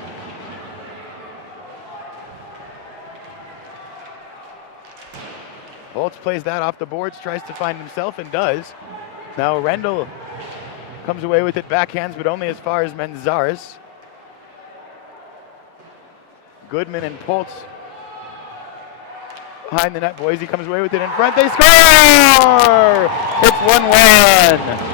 Holtz plays that off the boards, tries to find himself, and does. Now Rendell comes away with it, backhands, but only as far as Manzares. Goodman and Poltz behind the net. Boise comes away with it in front. They score! It's 1-1.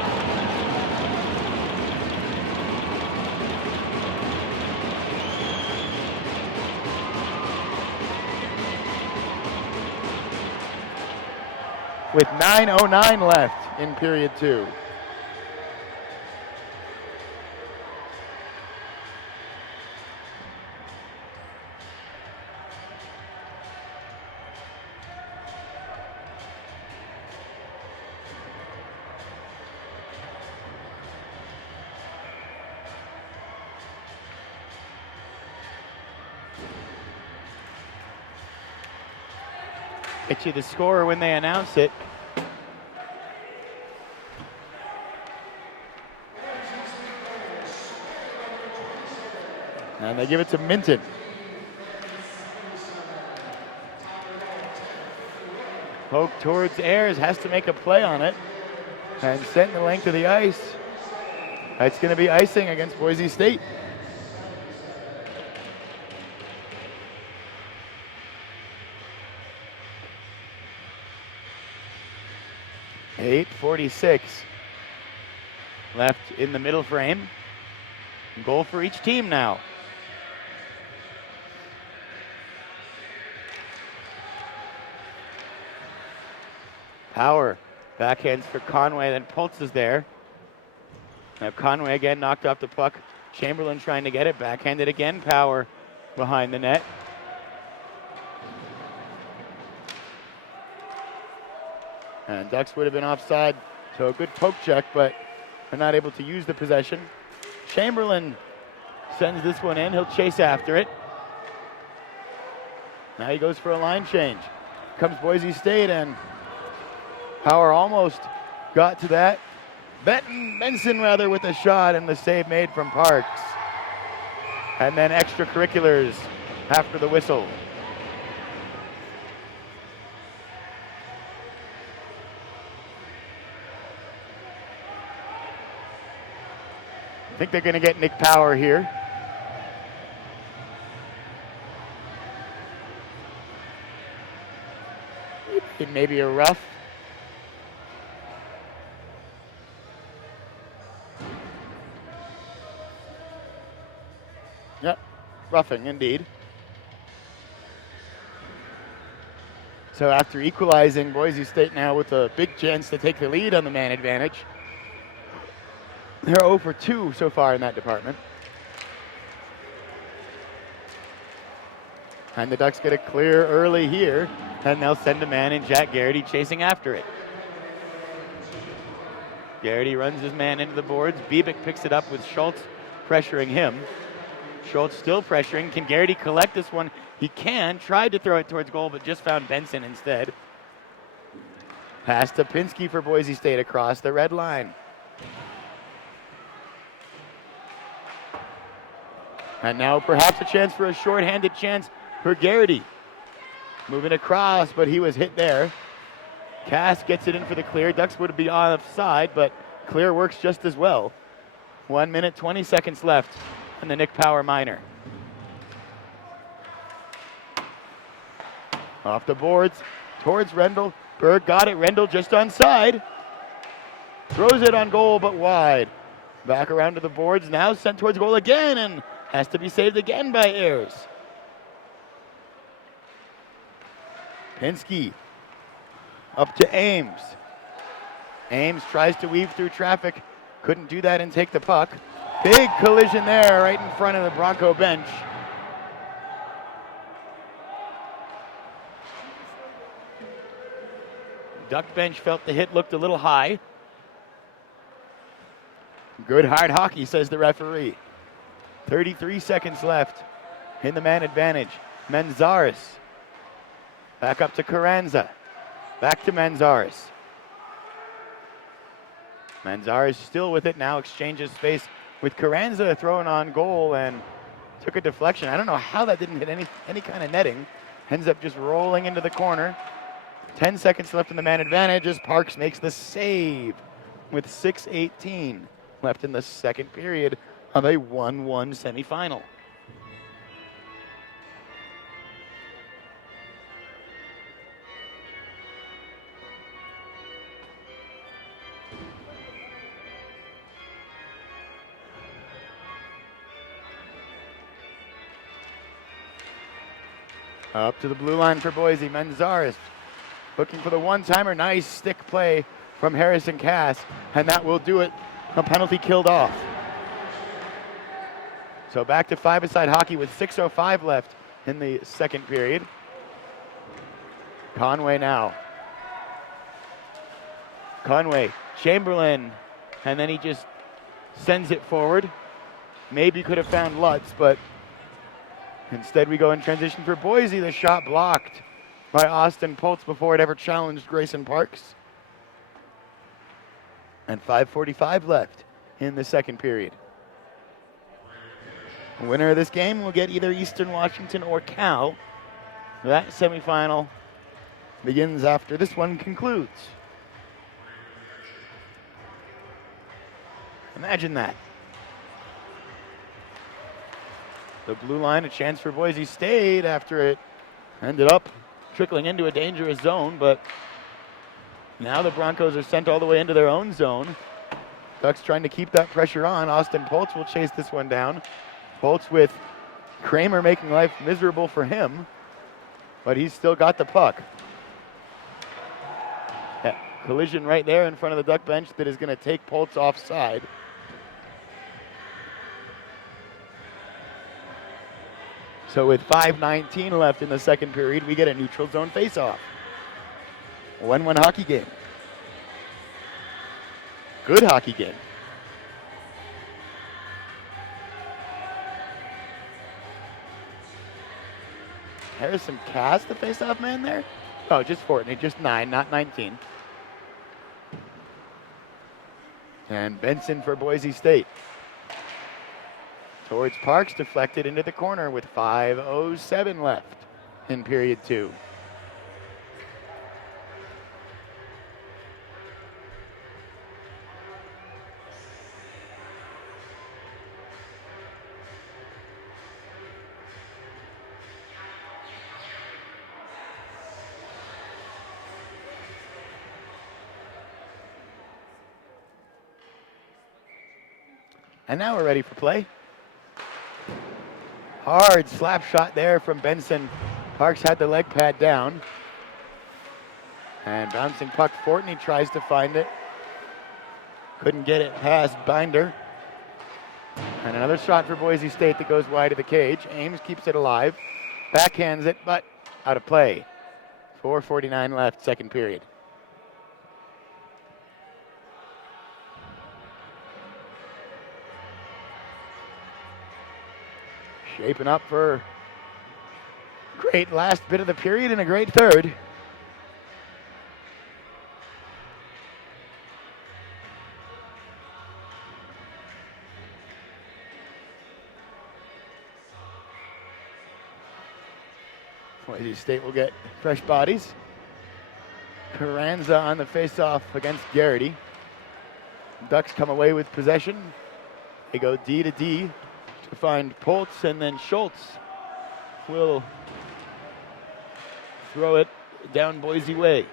With 9:09 left in period two. Get you the score when they announce it. And they give it to Minton. Poke towards Ayers, has to make a play on it. And sent the length of the ice. That's going to be icing against Boise State. .846 left in the middle frame. Goal for each team now. Power backhands for Conway, then Pultz is there. Now Conway again knocked off the puck. Chamberlain trying to get it, backhanded again. Power behind the net. And Ducks would have been offside, so a good poke check, but they're not able to use the possession. Chamberlain sends this one in. He'll chase after it. Now he goes for a line change. Comes Boise State, and Power almost got to that. Benson rather with a shot, and the save made from Parks. And then extracurriculars after the whistle. I think they're going to get Nick Power here. Maybe a rough. Yep, roughing indeed. So after equalizing, Boise State now with a big chance to take the lead on the man advantage. They're 0 for 2 so far in that department. And the Ducks get a clear early here, and they'll send a man in, Jack Garrity chasing after it. Garrity runs his man into the boards. Biebik picks it up with Schultz pressuring him. Schultz still pressuring. Can Garrity collect this one? He can. Tried to throw it towards goal, but just found Benson instead. Pass to Pinsky for Boise State across the red line. And now perhaps a chance for a short-handed chance for Garrity. Moving across, but he was hit there. Cass gets it in for the clear. Ducks would be offside, but clear works just as well. 1 minute, 20 seconds left in the Nick Power minor. Off the boards, towards Rendell. Berg got it, Rendell just onside. Throws it on goal, but wide. Back around to the boards, now sent towards goal again, and has to be saved again by Ayers. Pinsky up to Ames. Ames tries to weave through traffic. Couldn't do that and take the puck. Big collision there right in front of the Bronco bench. Duck bench felt the hit looked a little high. Good hard hockey, says the referee. 33 seconds left in the man advantage. Manzares. Back up to Carranza. Back to Manzares. Manzares still with it now, exchanges space with Carranza throwing on goal and took a deflection. I don't know how that didn't hit any kind of netting. Ends up just rolling into the corner. 10 seconds left in the man advantage as Parks makes the save with 6:18 left in the second period of a 1-1 semifinal. Up to the blue line for Boise. Manzares looking for the one-timer. Nice stick play from Harrison Cass, and that will do it. A penalty killed off. So back to five-a-side hockey with 6:05 left in the second period. Conway now. Conway, Chamberlain, and then he just sends it forward. Maybe could have found Lutz, but instead we go in transition for Boise. The shot blocked by Austin Pultz before it ever challenged Grayson Parks. And 5:45 left in the second period. The winner of this game will get either Eastern Washington or Cal. That semifinal begins after this one concludes. Imagine that. The blue line, a chance for Boise State after it ended up trickling into a dangerous zone, but now the Broncos are sent all the way into their own zone. Ducks trying to keep that pressure on. Austin Pultz will chase this one down. Pultz with Kramer making life miserable for him, but he's still got the puck. Collision right there in front of the duck bench that is going to take Poltz offside. So with 5:19 left in the second period, we get a neutral zone faceoff. 1-1 hockey game. Good hockey game. Harrison Cass, the faceoff man there? Oh, just Fortney, just 9, not 19. And Benson for Boise State. Towards Parks, deflected into the corner with 5:07 left in period 2. And now we're ready for play. Hard slap shot there from Benson. Parks had the leg pad down. And bouncing puck, Fortney tries to find it. Couldn't get it past Binder. And another shot for Boise State that goes wide of the cage. Ames keeps it alive. Backhands it, but out of play. 4:49 left, second period. Shaping up for great last bit of the period and a great third. Boise State will get fresh bodies. Carranza on the faceoff against Garrity. Ducks come away with possession. They go D to D to find Poltz, and then Schultz will throw it down Boise way.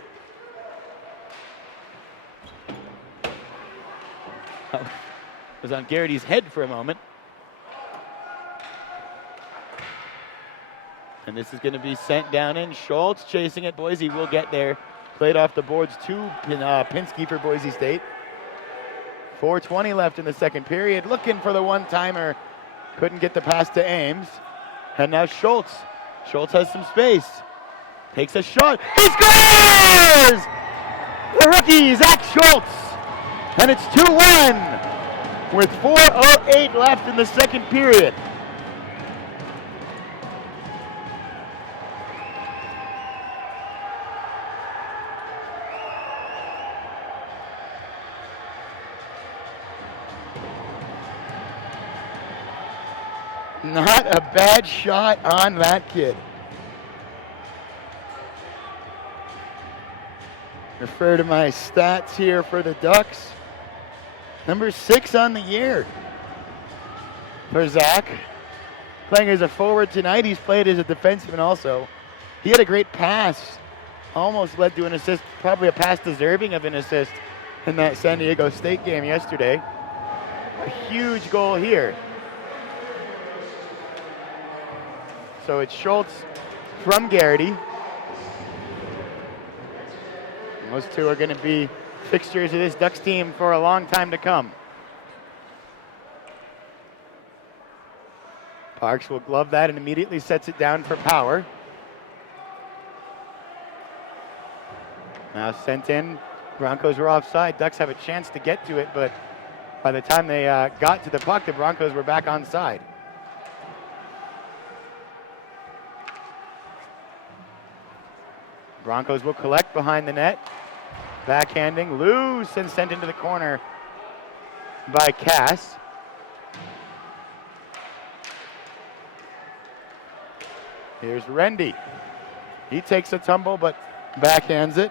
It was on Garrity's head for a moment. And this is going to be sent down in. Schultz chasing it. Boise will get there. Played off the boards to Pinsky for Boise State. 4:20 left in the second period. Looking for the one-timer. Couldn't get the pass to Ames. And now Schultz. Schultz has some space. Takes a shot. He scores! The rookie, Zach Schultz. And it's 2-1 with 4:08 left in the second period. Not a bad shot on that kid. Refer to my stats here for the Ducks. Number 6 on the year for Zach. Playing as a forward tonight. He's played as a defenseman also. He had a great pass. Almost led to an assist, probably a pass deserving of an assist in that San Diego State game yesterday. A huge goal here. So it's Schultz from Garrity. Those two are going to be fixtures of this Ducks team for a long time to come. Parks will glove that and immediately sets it down for Power. Now sent in. Broncos were offside. Ducks have a chance to get to it, but by the time they got to the puck, the Broncos were back onside. Broncos will collect behind the net. Backhanding, loose, and sent into the corner by Cass. Here's Rendy. He takes a tumble, but backhands it.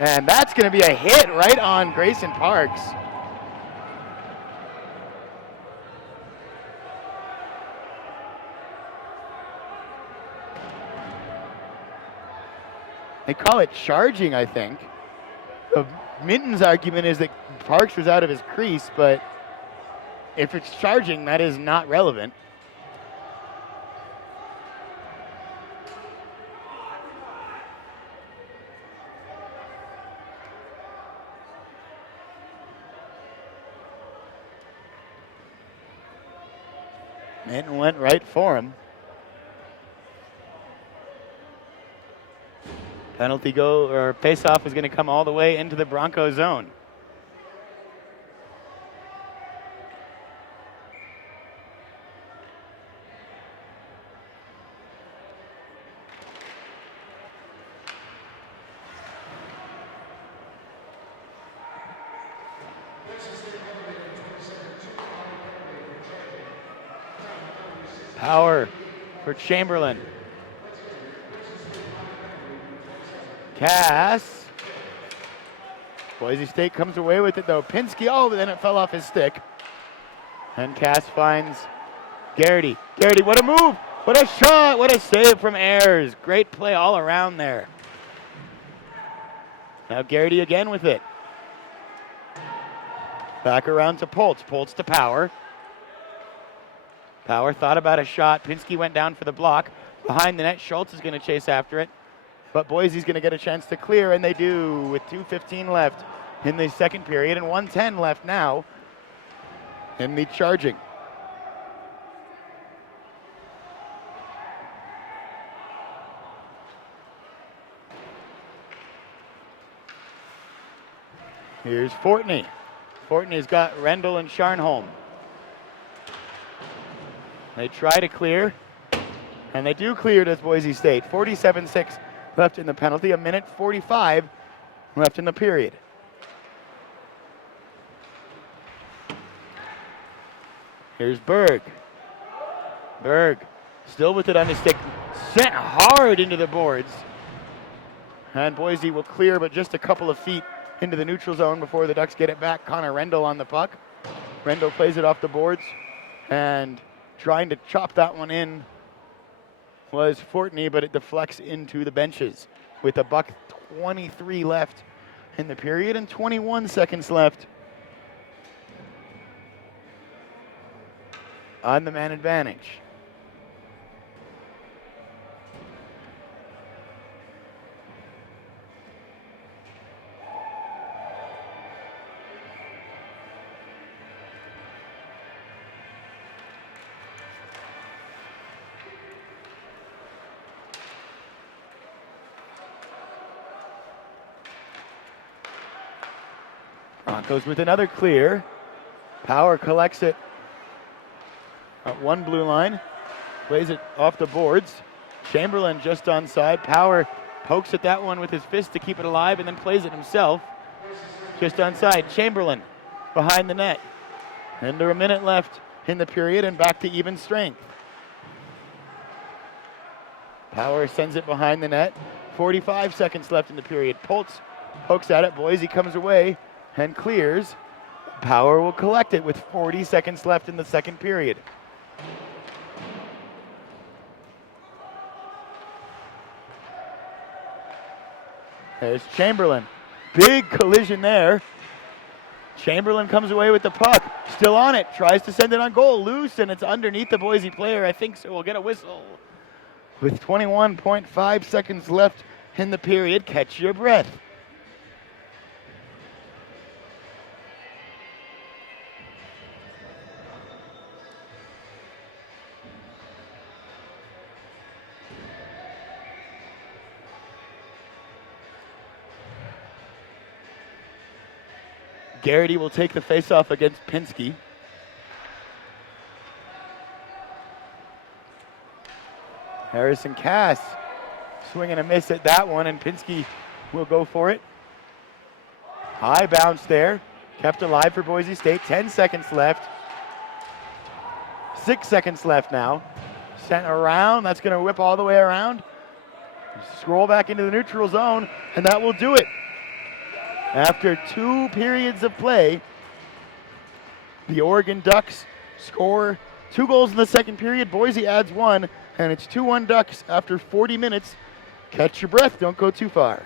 And that's going to be a hit right on Grayson Parks. They call it charging, I think. Minton's argument is that Parks was out of his crease, but if it's charging, that is not relevant. It went right for him. Penalty go or face-off is going to come all the way into the Bronco zone. Power for Chamberlain. Cass. Boise State comes away with it though. Pinsky, oh, but then it fell off his stick. And Cass finds Garrity. Garrity, what a move! What a shot! What a save from Ayers. Great play all around there. Now Garrity again with it. Back around to Poltz. Poltz to Power. Power thought about a shot. Pinsky went down for the block. Behind the net, Schultz is going to chase after it. But Boise's going to get a chance to clear, and they do with 2:15 left in the second period and 1:10 left now in the charging. Here's Fortney. Fortney's got Rendell and Scharnholm. They try to clear, and they do clear to Boise State. 47-6 left in the penalty, 1:45 left in the period. Here's Berg. Berg, still with it on his stick, sent hard into the boards. And Boise will clear, but just a couple of feet into the neutral zone before the Ducks get it back. Connor Rendell on the puck. Rendell plays it off the boards, and trying to chop that one in was Fortney, but it deflects into the benches with $1:23 left in the period and 21 seconds left on the man advantage. Broncos with another clear. Power collects it at one blue line. Plays it off the boards. Chamberlain just onside. Power pokes at that one with his fist to keep it alive and then plays it himself. Just onside. Chamberlain behind the net. Under a minute left in the period and back to even strength. Power sends it behind the net. 45 seconds left in the period. Poltz pokes at it. Boise comes away and clears. Power will collect it with 40 seconds left in the second period. There's Chamberlain. Big collision there. Chamberlain comes away with the puck. Still on it. Tries to send it on goal. Loose, and it's underneath the Boise player. I think so. We'll get a whistle. With 21.5 seconds left in the period, catch your breath. Garrity will take the faceoff against Pinsky. Harrison Cass swing and a miss at that one, and Pinsky will go for it. High bounce there. Kept alive for Boise State. 10 seconds left. 6 seconds left now. Sent around. That's going to whip all the way around. Scroll back into the neutral zone, and that will do it. After 2 periods of play, the Oregon Ducks score 2 goals in the second period. Boise adds 1, and it's 2-1 Ducks after 40 minutes. Catch your breath. Don't go too far.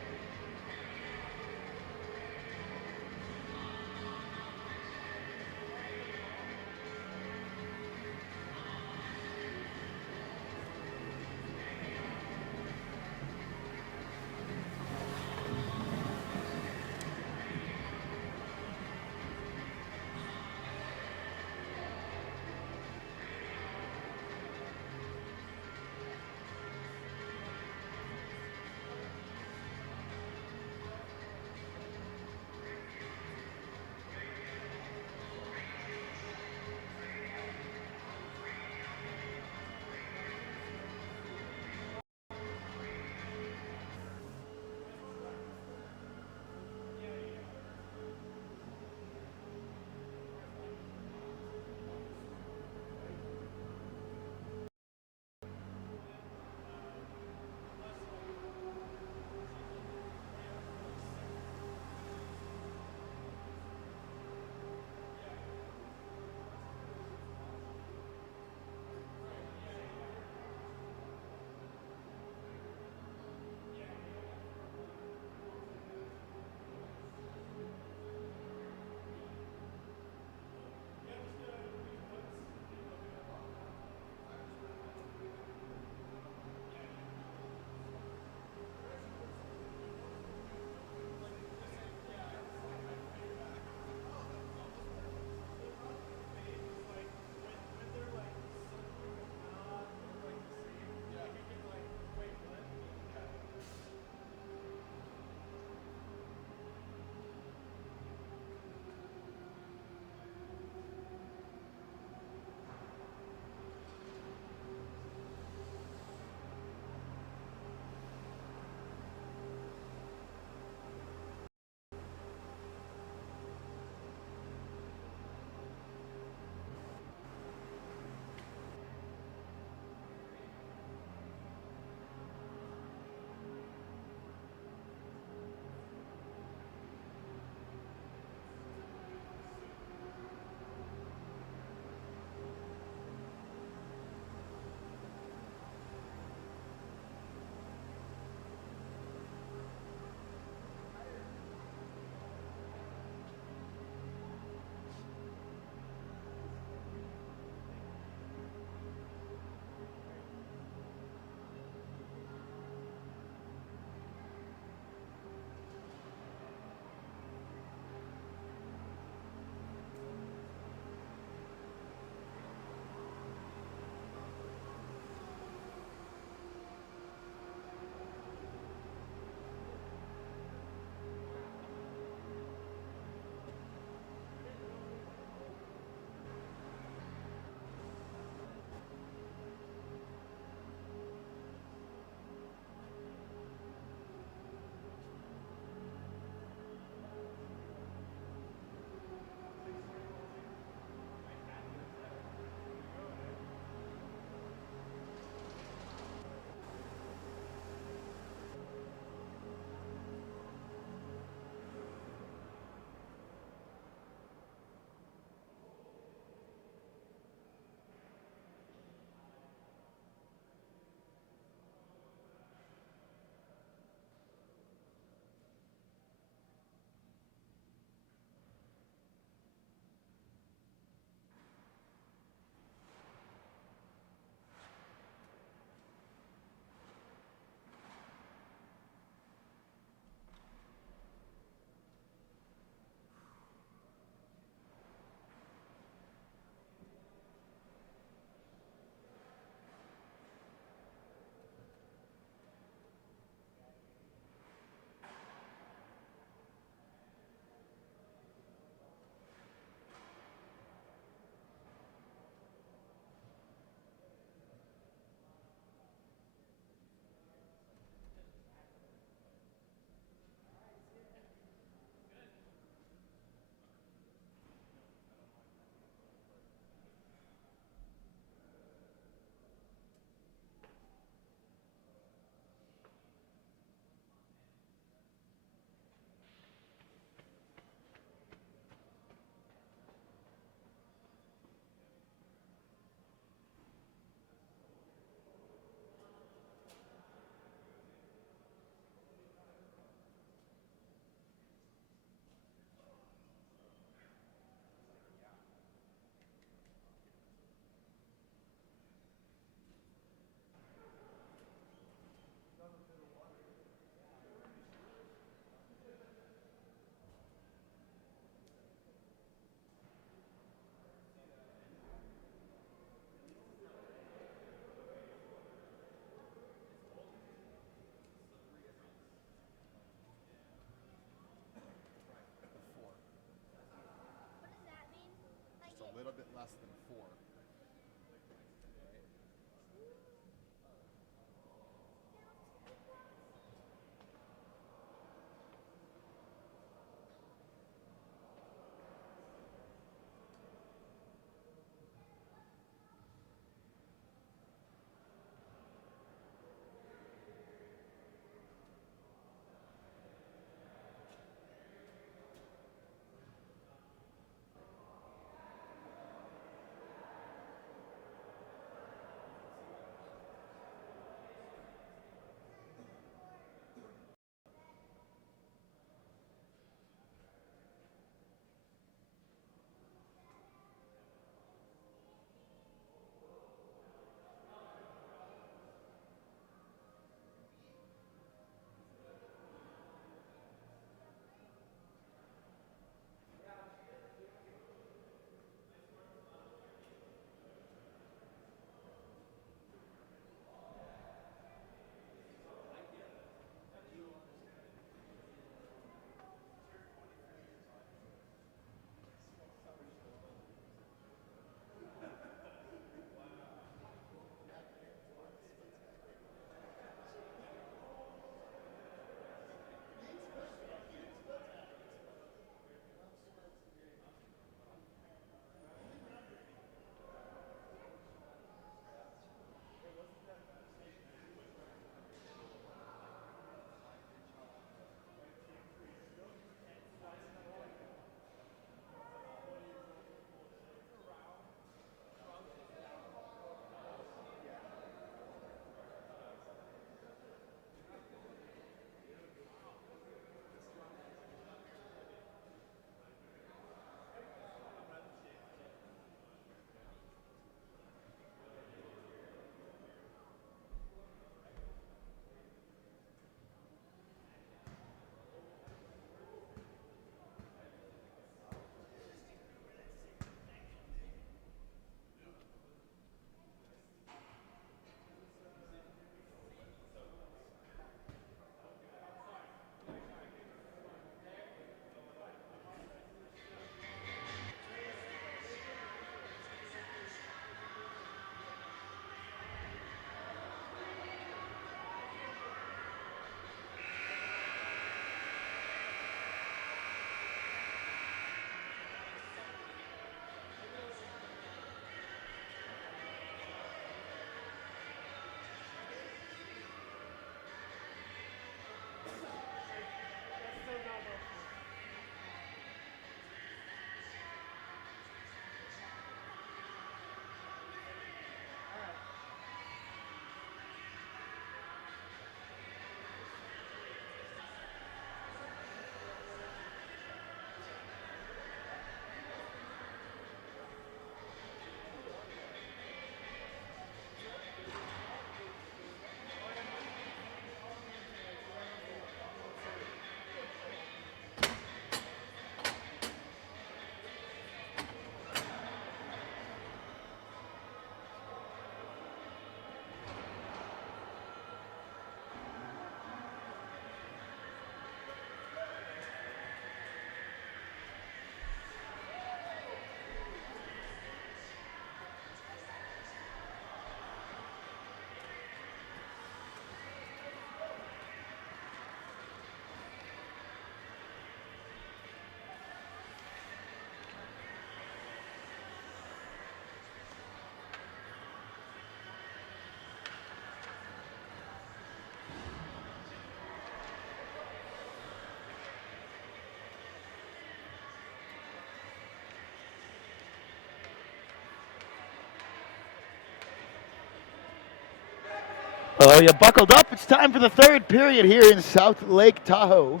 Oh, you buckled up. It's time for the third period here in South Lake Tahoe.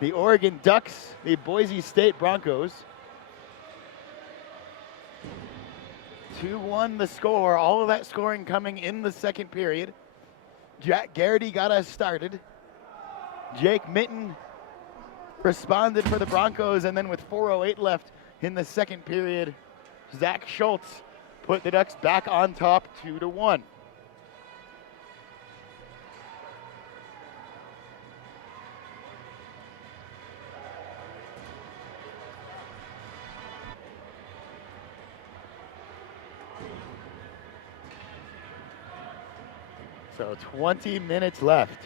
The Oregon Ducks, the Boise State Broncos. 2-1 the score. All of that scoring coming in the second period. Jack Garrity got us started. Jake Mitten responded for the Broncos, and then with 4:08 left in the second period, Zach Schultz put the Ducks back on top 2-1. So 20 minutes left.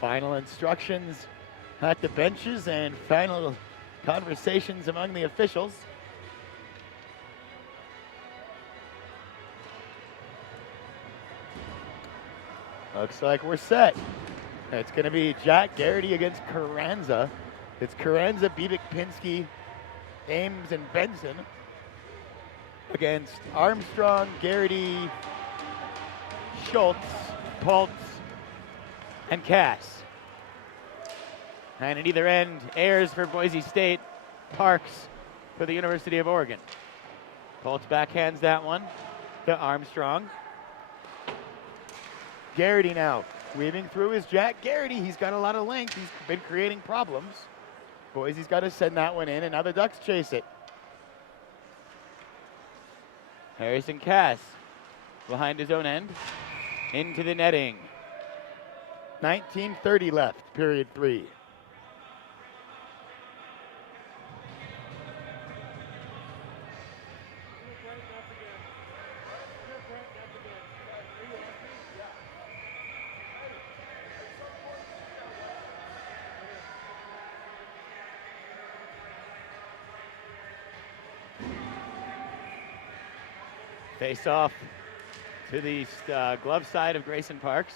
Final instructions at the benches and final conversations among the officials. Looks like we're set. It's going to be Jack Garrity against Carranza. It's Carranza, Biebick, Pinsky, Ames, and Benson against Armstrong, Garrity, Schultz, Paltz, and Cass. And at either end, Ayers for Boise State, Parks for the University of Oregon. Paltz backhands that one to Armstrong. Garrity now weaving through is Jack Garrity. He's got a lot of length. He's been creating problems. Boise's got to send that one in, and now the Ducks chase it. Harrison Cass behind his own end into the netting. 19:30 left, period 3. Face off to the glove side of Grayson Parks.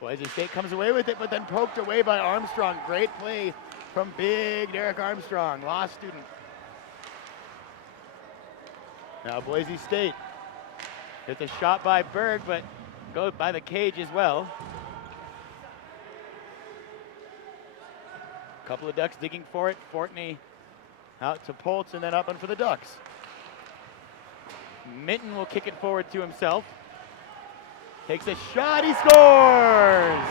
Boise State comes away with it, but then poked away by Armstrong. Great play from big Derek Armstrong, law student. Now Boise State gets a shot by Berg, but goes by the cage as well. Couple of Ducks digging for it. Fortney out to Poltz and then up and for the Ducks. Mitten will kick it forward to himself. Takes a shot, he scores!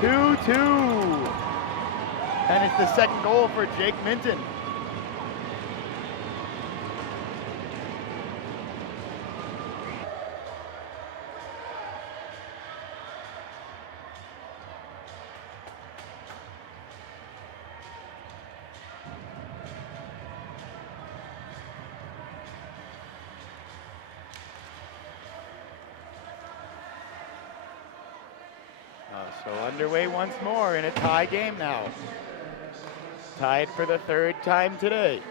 2-2. And it's the second goal for Jake Minton. So underway once more in a tie game now. Tied for the third time today.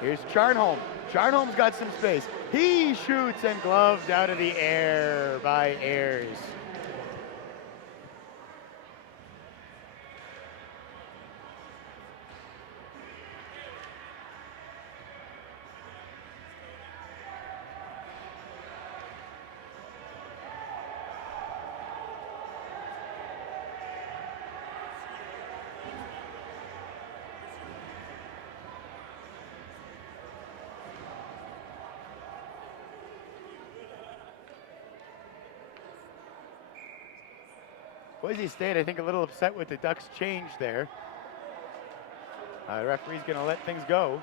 Here's Charnholm. Charnholm's got some space. He shoots and gloved out of the air by Ayers. Boise State, I think, a little upset with the Ducks' change there. The referee's going to let things go.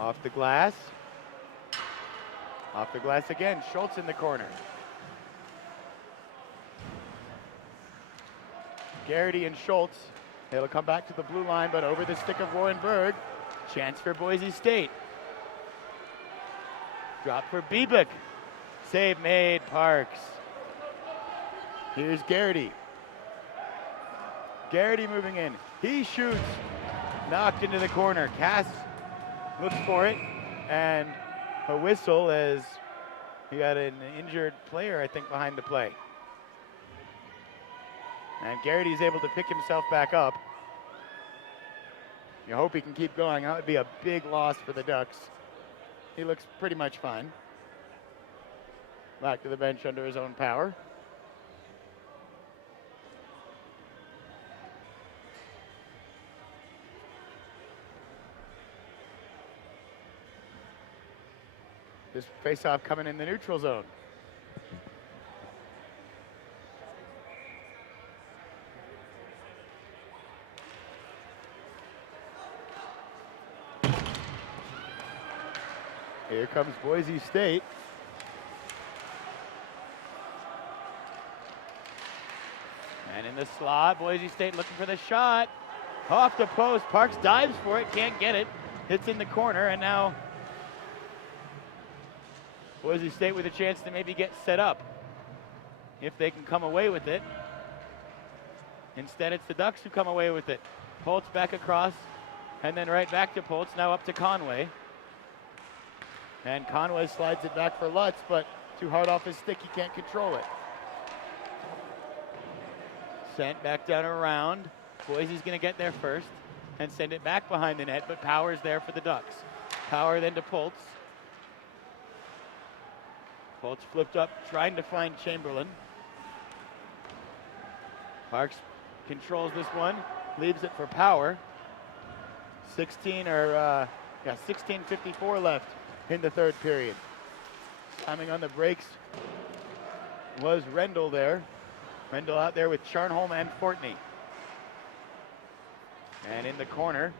Off the glass. Off the glass again. Schultz in the corner. Garrity and Schultz. It'll come back to the blue line, but over the stick of Warren Berg. Chance for Boise State. Drop for Biebick. Save made, Parks. Here's Garrity. Garrity moving in. He shoots. Knocked into the corner. Cass looks for it. And a whistle as he got an injured player, I think, behind the play. And Garrity's able to pick himself back up. You hope he can keep going. That would be a big loss for the Ducks. He looks pretty much fine. Back to the bench under his own power. This faceoff coming in the neutral zone. Here comes Boise State. And in the slot, Boise State looking for the shot. Off the post, Parks dives for it, can't get it. Hits in the corner, and now Boise State with a chance to maybe get set up if they can come away with it. Instead, it's the Ducks who come away with it. Poltz back across, and then right back to Poltz, now up to Conway. And Conway slides it back for Lutz, but too hard off his stick, he can't control it. Sent back down around. Boise's gonna get there first and send it back behind the net, but Power's there for the Ducks. Power then to Poltz. Poltz flipped up, trying to find Chamberlain. Parks controls this one, leaves it for Power. 16:54 left in the third period. Timing on the brakes was Rendell there. Rendell out there with Charnholm and Fortney. And in the corner,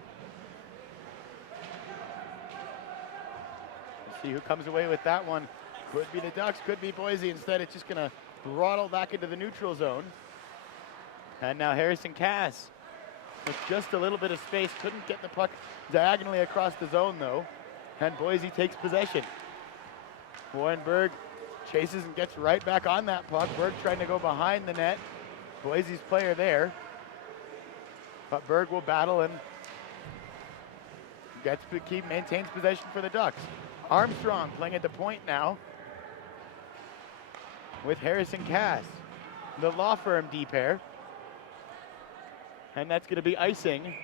let's see who comes away with that one. Could be the Ducks, could be Boise. Instead, it's just gonna throttle back into the neutral zone. And now Harrison Cass with just a little bit of space. Couldn't get the puck diagonally across the zone though. And Boise takes possession. Warren Berg chases and gets right back on that puck. Berg trying to go behind the net. Boise's player there. But Berg will battle and maintains possession for the Ducks. Armstrong playing at the point now with Harrison Cass, the Law Firm D pair. And that's going to be icing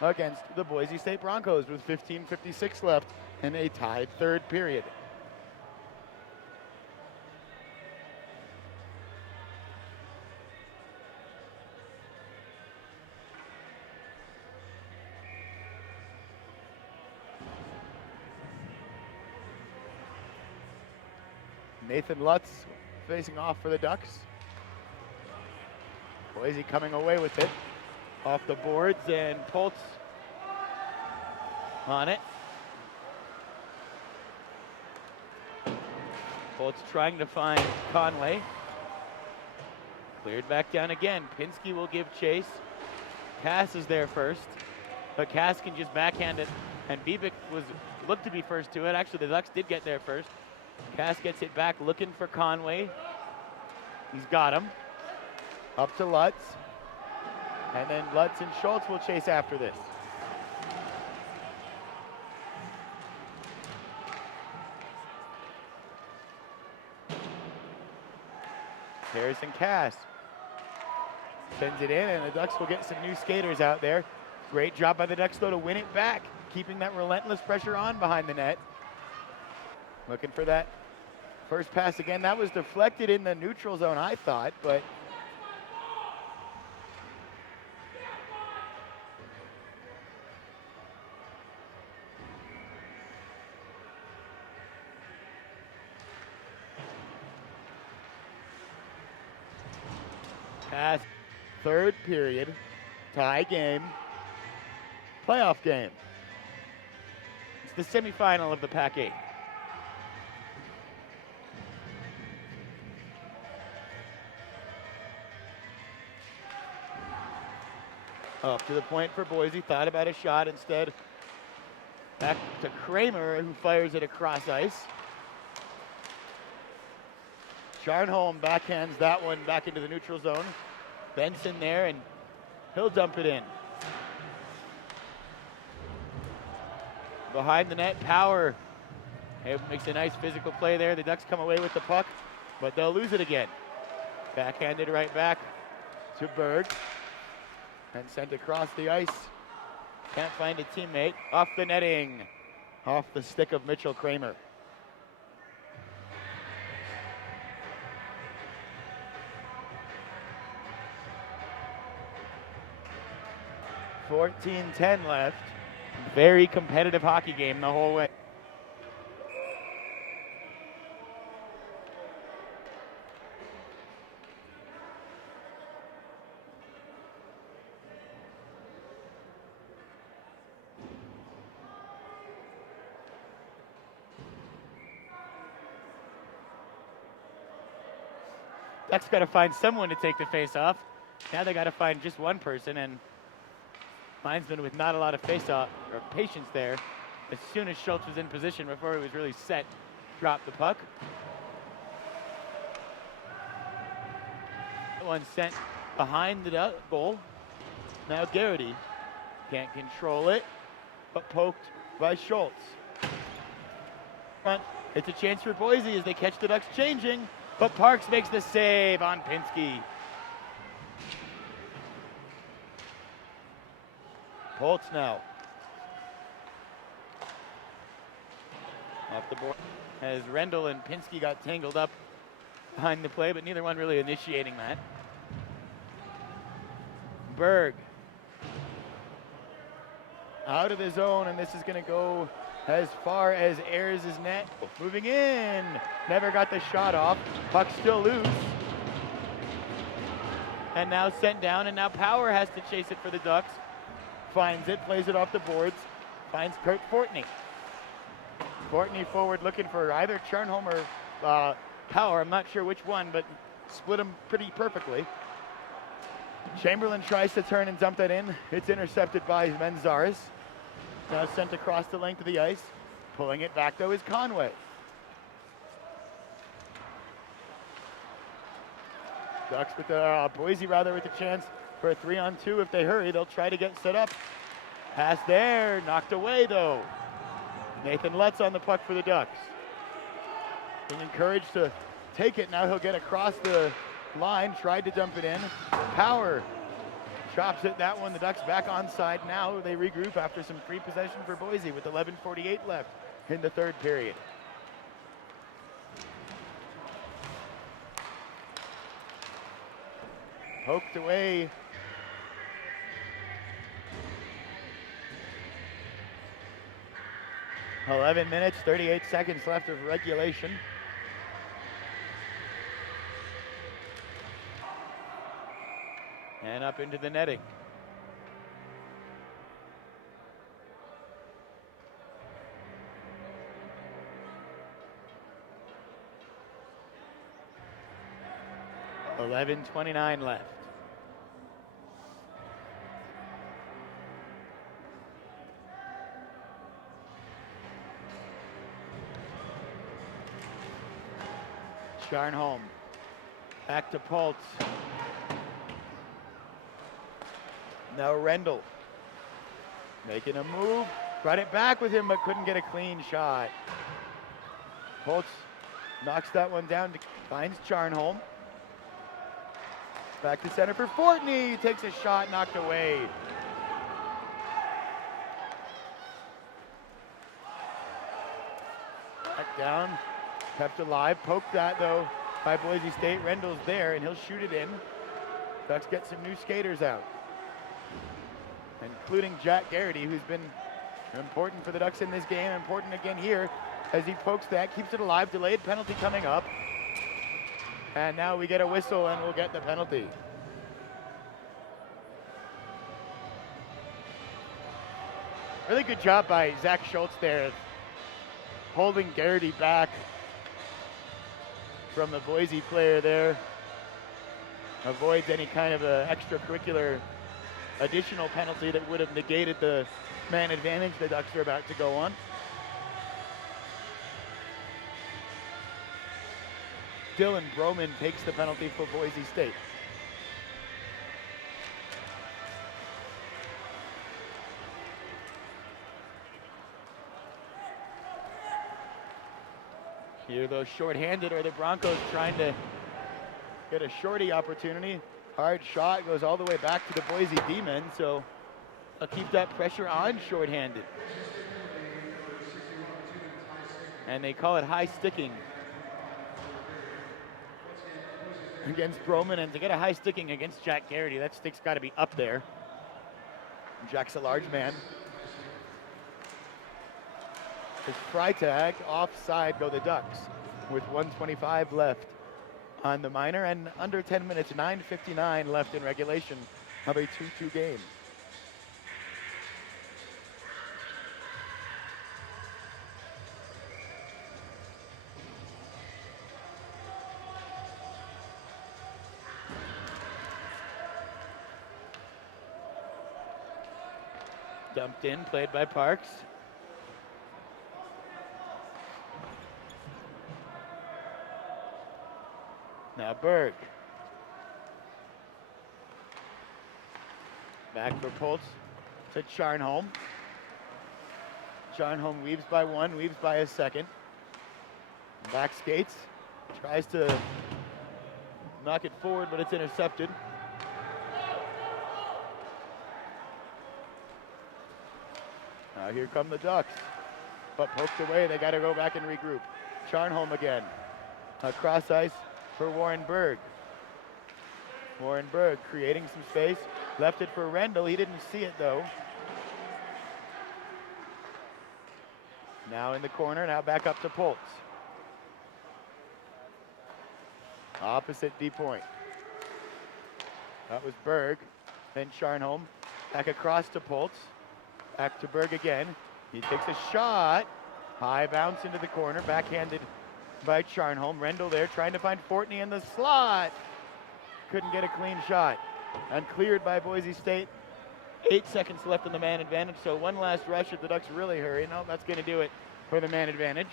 against the Boise State Broncos with 15:56 left in a tied third period. Nathan Lutz facing off for the Ducks. Boise coming away with it. Off the boards, and Poltz on it. Poltz trying to find Conway. Cleared back down again. Pinsky will give chase. Cass is there first, but Cass can just backhand it, and Biebick looked to be first to it. Actually, the Ducks did get there first. Cass gets it back, looking for Conway. He's got him. Up to Lutz. And then Lutz and Schultz will chase after this. Harrison Cass sends it in, and the Ducks will get some new skaters out there. Great job by the Ducks, though, to win it back, keeping that relentless pressure on behind the net. Looking for that first pass again. That was deflected in the neutral zone, I thought, but pass. Third period, tie game, playoff game. It's the semifinal of the PAC-8. Up to the point for Boise, thought about a shot instead. Back to Kramer, who fires it across ice. Charnholm backhands that one back into the neutral zone. Benson there, and he'll dump it in. Behind the net, Power makes a nice physical play there. The Ducks come away with the puck, but they'll lose it again. Backhanded right back to Berg. And sent across the ice. Can't find a teammate. Off the netting. Off the stick of Mitchell Kramer. .14-10 left. Very competitive hockey game the whole way. Ducks got to find someone to take the face off. Now they got to find just one person, and linesman with not a lot of face-off or patience there. As soon as Schultz was in position before he was really set, dropped the puck. One sent behind the goal. Now Garrity can't control it, but poked by Schultz. Front, it's a chance for Boise as they catch the Ducks changing, but Parks makes the save on Pinsky. Holtz now. Off the board as Rendell and Pinsky got tangled up behind the play, but neither one really initiating that. Berg out of the zone, and this is going to go as far as Ayers' net. Moving in, never got the shot off. Puck still loose. And now sent down, and now Power has to chase it for the Ducks. Finds it, plays it off the boards, finds Kurt Fortney. Fortney forward looking for either Charnholm or Power, I'm not sure which one, but split them pretty perfectly. Chamberlain tries to turn and dump that in. It's intercepted by Menzares. Now sent across the length of the ice. Pulling it back though is Conway. Ducks with the Boise rather with the chance for a 3-on-2. If they hurry, they'll try to get set up. Pass there, knocked away though. Nathan Lutz on the puck for the Ducks. Being encouraged to take it. Now he'll get across the line, tried to dump it in. Power chops it, that one. The Ducks back onside now. They regroup after some free possession for Boise with 11:48 left in the third period. Poked away. .11 minutes, 38 seconds left of regulation. And up into the netting. .11:29 left. Charnholm back to Poltz. Now Rendell making a move, brought it back with him but couldn't get a clean shot. Poltz knocks that one down, finds Charnholm. Back to center for Fortney, takes a shot, knocked away. Back down, kept alive, poked that though by Boise State. Rendell's there and he'll shoot it in. Ducks get some new skaters out, including Jack Garrity, who's been important for the Ducks in this game, important again here as he pokes that, keeps it alive. Delayed penalty coming up. And now we get a whistle and we'll get the penalty. Really good job by Zach Schultz there, holding Garrity back from the Boise player there. Avoids any kind of a extracurricular additional penalty that would have negated the man advantage the Ducks are about to go on. Dylan Broman takes the penalty for Boise State. Here those shorthanded, or the Broncos trying to get a shorty opportunity. Hard shot goes all the way back to the Boise D-men, so I'll keep that pressure on shorthanded. And they call it high sticking against Broman, and to get a high sticking against Jack Garrity, that stick's got to be up there. Jack's a large man. His Freitag offside go the Ducks with 1:25 left on the minor and under 10 minutes, 9:59 left in regulation of a 2-2 game. Dumped in, played by Parks. Now Berg. Back for Pultz to Charnholm. Charnholm weaves by one, weaves by a second. Back skates, tries to knock it forward, but it's intercepted. Now here come the Ducks, but poked away, they gotta go back and regroup. Charnholm again, across ice for Warren Berg. Warren Berg creating some space, left it for Rendell, he didn't see it though. Now in the corner, now back up to Pultz. Opposite D point. That was Berg, then Charnholm, back across to Pultz. Back to Berg again. He takes a shot. High bounce into the corner. Backhanded by Charnholm. Rendell there trying to find Fortney in the slot. Couldn't get a clean shot. And cleared by Boise State. 8 seconds left on the man advantage. So one last rush if the Ducks really hurry. No, that's going to do it for the man advantage.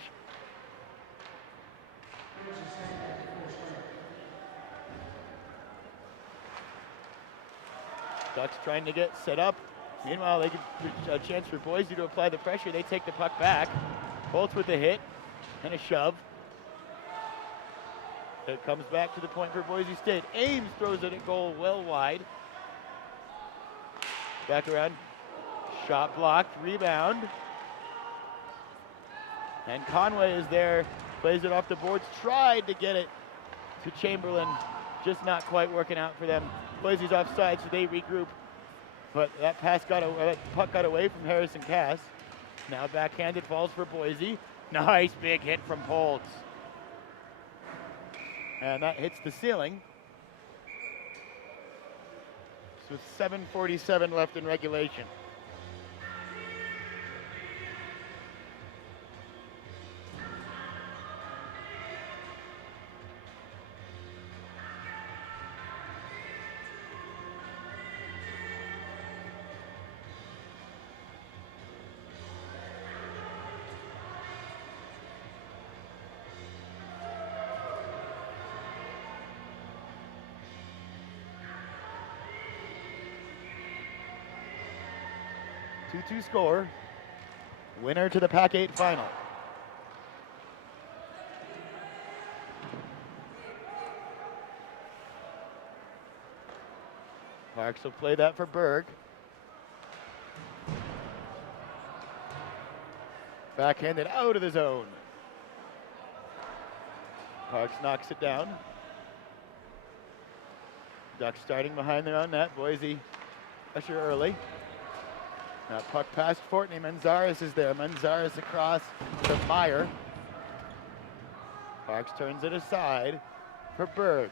Ducks trying to get set up. Meanwhile, they get a chance for Boise to apply the pressure. They take the puck back. Pultz with a hit and a shove. It comes back to the point for Boise State. Ames throws it at goal well wide. Back around. Shot blocked. Rebound. And Conway is there. Plays it off the boards. Tried to get it to Chamberlain. Just not quite working out for them. Boise's offside, so they regroup. But that puck got away from Harrison Cass. Now backhanded falls for Boise. Nice big hit from Pultz. And that hits the ceiling. So with 7:47 left in regulation. Two score. Winner to the PAC-8 final. Parks will play that for Berg. Backhanded out of the zone. Parks knocks it down. Ducks starting behind their own net. Boise pressure early. Now puck past Fortney. Manzares is there. Manzares across to Meyer. Parks turns it aside for Berg.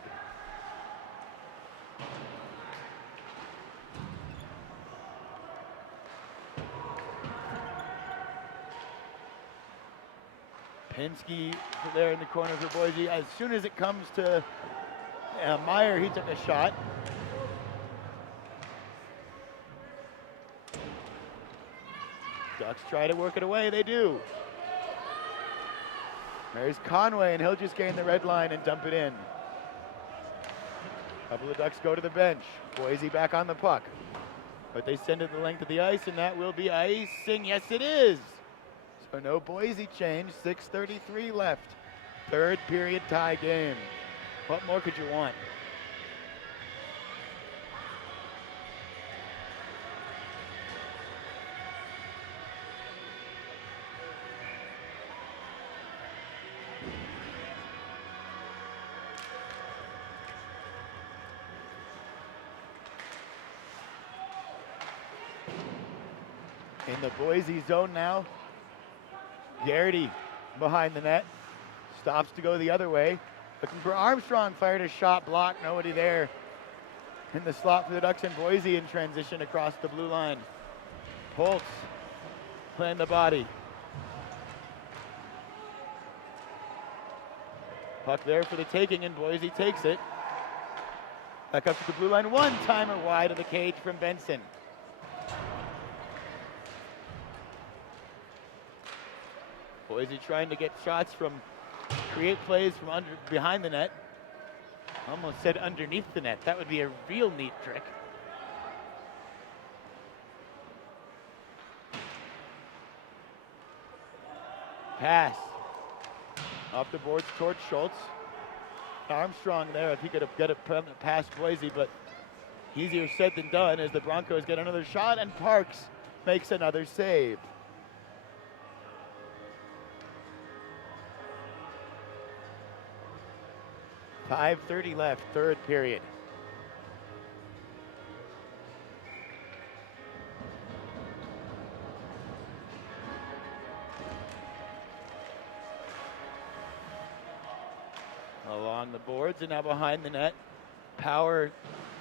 Pinsky there in the corner for Boise. As soon as it comes to Meyer, he took a shot. Ducks try to work it away, they do. There's Conway, and he'll just gain the red line and dump it in. A couple of Ducks go to the bench. Boise back on the puck. But they send it the length of the ice, and that will be icing. Yes, it is. So no Boise change, 6:33 left. Third period tie game. What more could you want? in the Boise zone now. Garrity behind the net. Stops to go the other way. Looking for Armstrong, fired a shot, blocked, nobody there. In the slot for the Ducks, and Boise in transition across the blue line. Holtz playing the body. Puck there for the taking, and Boise takes it. Back up to the blue line, one-timer wide of the cage from Benson. Boise trying to get shots from, create plays from behind the net. Almost said underneath the net. That would be a real neat trick. Pass. Off the boards towards Schultz. Armstrong there, if he could have got it past Boise, but easier said than done as the Broncos get another shot, and Parks makes another save. .5:30 left, third period. Along the boards and now behind the net. Power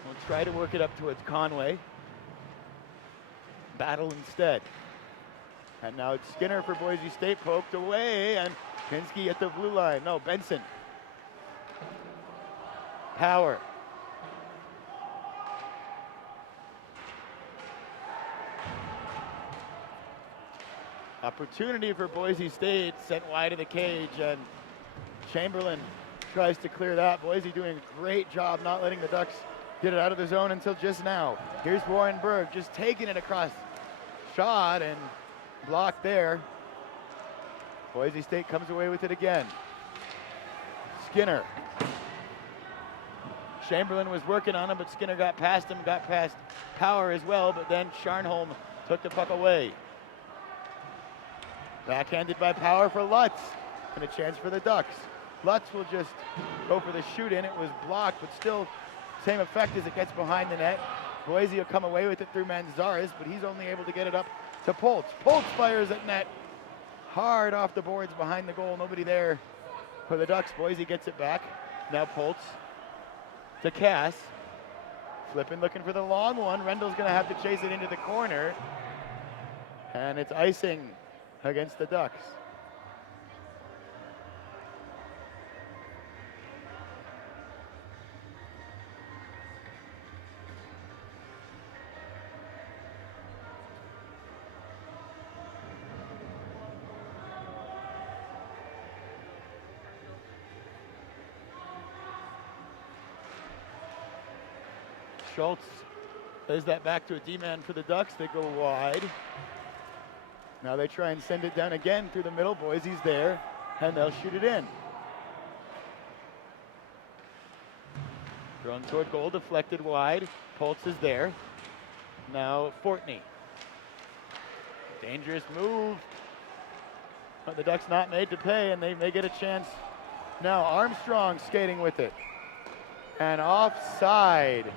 will try to work it up towards Conway. Battle instead. And now it's Skinner for Boise State, poked away, and Pinsky at the blue line. No, Benson. Power. Opportunity for Boise State, sent wide of the cage, and Chamberlain tries to clear that. Boise doing a great job not letting the Ducks get it out of the zone until just now. Here's Warren Berg just taking it across. Shot and blocked there. Boise State comes away with it again. Skinner. Chamberlain was working on him, but Skinner got past him, got past Power as well, but then Scharnholm took the puck away. Backhanded by Power for Lutz, and a chance for the Ducks. Lutz will just go for the shoot in. It was blocked, but still same effect as it gets behind the net. Boise will come away with it through Manzares, but he's only able to get it up to Poltz. Poltz fires at net. Hard off the boards behind the goal. Nobody there for the Ducks. Boise gets it back. Now Poltz to Cass. Flipping, looking for the long one. Rendell's going to have to chase it into the corner. And it's icing against the Ducks. Schultz plays that back to a D-man for the Ducks. They go wide. Now they try and send it down again through the middle. Boise's there, and they'll shoot it in. Thrown toward goal, deflected wide. Poltz is there. Now Fortney. Dangerous move. But the Ducks not made to pay, and they may get a chance. Now Armstrong skating with it. And offside.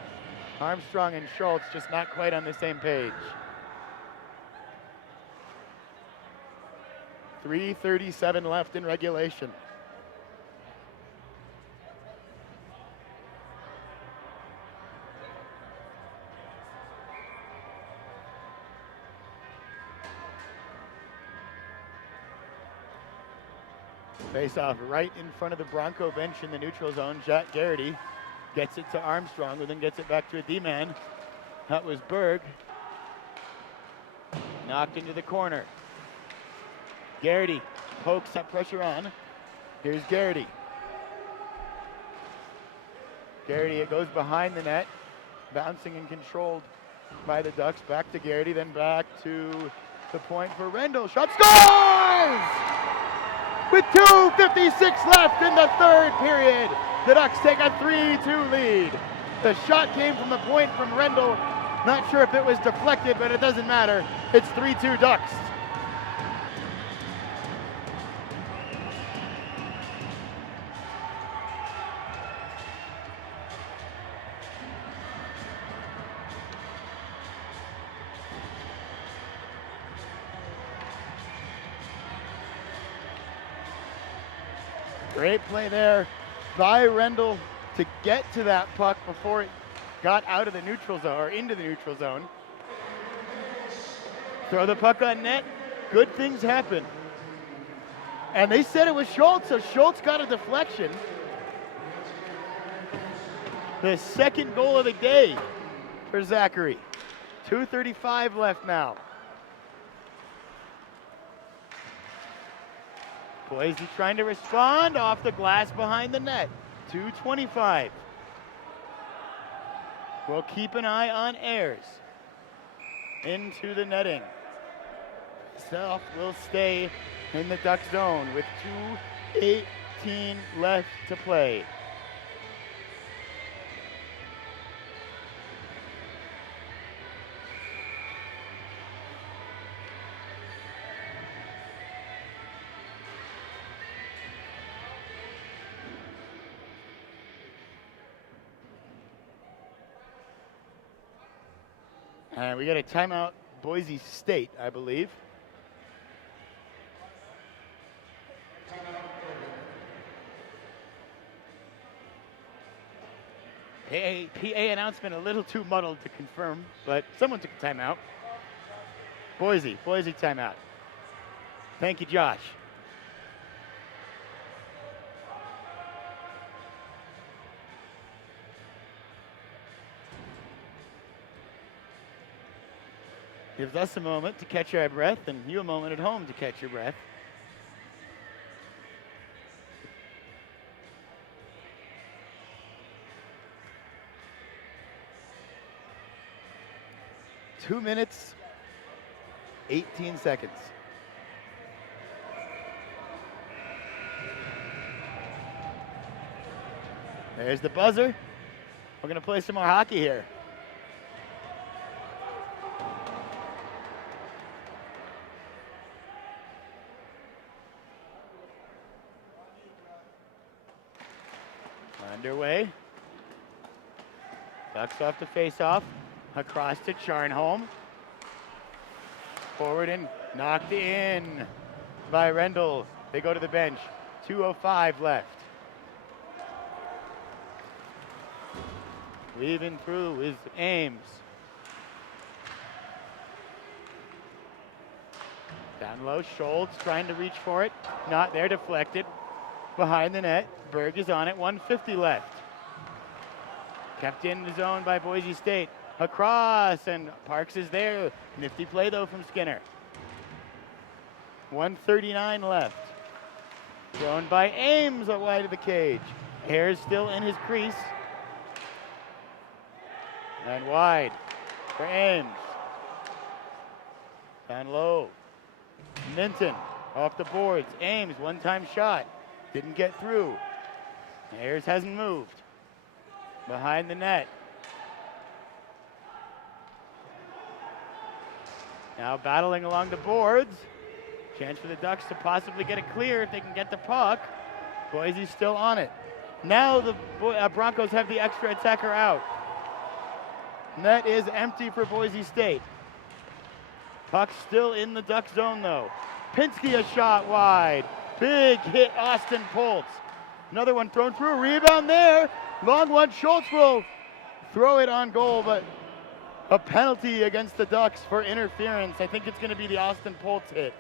Armstrong and Schultz just not quite on the same page. 3:37 left in regulation. Face off right in front of the Bronco bench in the neutral zone. Jack Garrity gets it to Armstrong, who then gets it back to a D-man. That was Berg. Knocked into the corner. Garrity pokes that pressure on. Here's Garrity. Garrity, it goes behind the net. Bouncing and controlled by the Ducks. Back to Garrity, then back to the point for Rendell. Shot scores! With 2:56 left in the third period, the Ducks take a 3-2 lead. The shot came from the point from Rendell. Not sure if it was deflected, but it doesn't matter. It's 3-2 Ducks. Great play there by Rendell to get to that puck before it got out of the neutral zone or into the neutral zone. Throw the puck on net. Good things happen. And they said it was Schultz, so Schultz got a deflection. The second goal of the day for Zachary. 2:35 left now. Boise trying to respond off the glass behind the net. 2:25. We'll keep an eye on Ayers. Into the netting. Self will stay in the Duck zone with 2:18 left to play. And we got a timeout, Boise State, I believe. PA announcement a little too muddled to confirm, but someone took a timeout. Boise timeout. Thank you, Josh. Gives us a moment to catch our breath and you a moment at home to catch your breath. Two minutes, 18 seconds. There's the buzzer. We're going to play some more hockey here. Underway. Ducks off the face-off. Across to Charnholm. Forward and knocked in by Rendell. They go to the bench. 2:05 left. Weaving through is Ames. Down low, Schultz trying to reach for it. Not there, deflected. Behind the net. Berg is on it, 1:50 left. Kept in the zone by Boise State. Across, and Parks is there. Nifty play, though, from Skinner. 1:39 left. Thrown by Ames wide of the cage. Hare's still in his crease. And wide for Ames. Down low. Minton off the boards. Ames, one-time shot. Didn't get through. Ayers hasn't moved. Behind the net. Now battling along the boards. Chance for the Ducks to possibly get it clear if they can get the puck. Boise's still on it. Now the Broncos have the extra attacker out. Net is empty for Boise State. Puck still in the Duck zone though. Pinsky a shot wide. Big hit, Austin Poltz. Another one thrown through, rebound there. Long one, Schultz will throw it on goal, but a penalty against the Ducks for interference. I think it's going to be the Austin Poltz hit.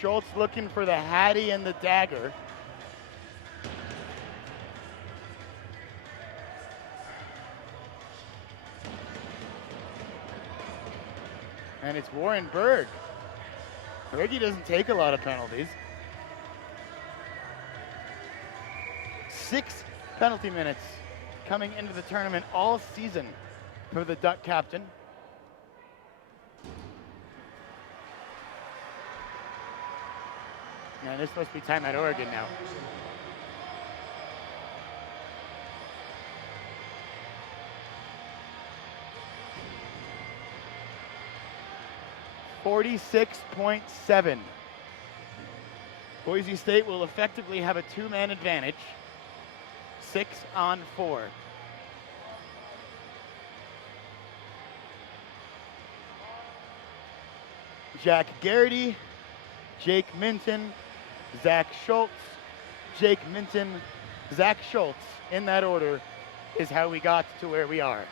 Schultz looking for the Hattie and the dagger. And it's Warren Berg. Bergie doesn't take a lot of penalties. 6 penalty minutes coming into the tournament all season for the Duck captain. And this must be time at Oregon now. .7. Boise State will effectively have a 2-man advantage. 6-on-4. Jack Garrity Jake Minton, Zach Schultz, Jake Minton, Zach Schultz. In that order is how we got to where we are.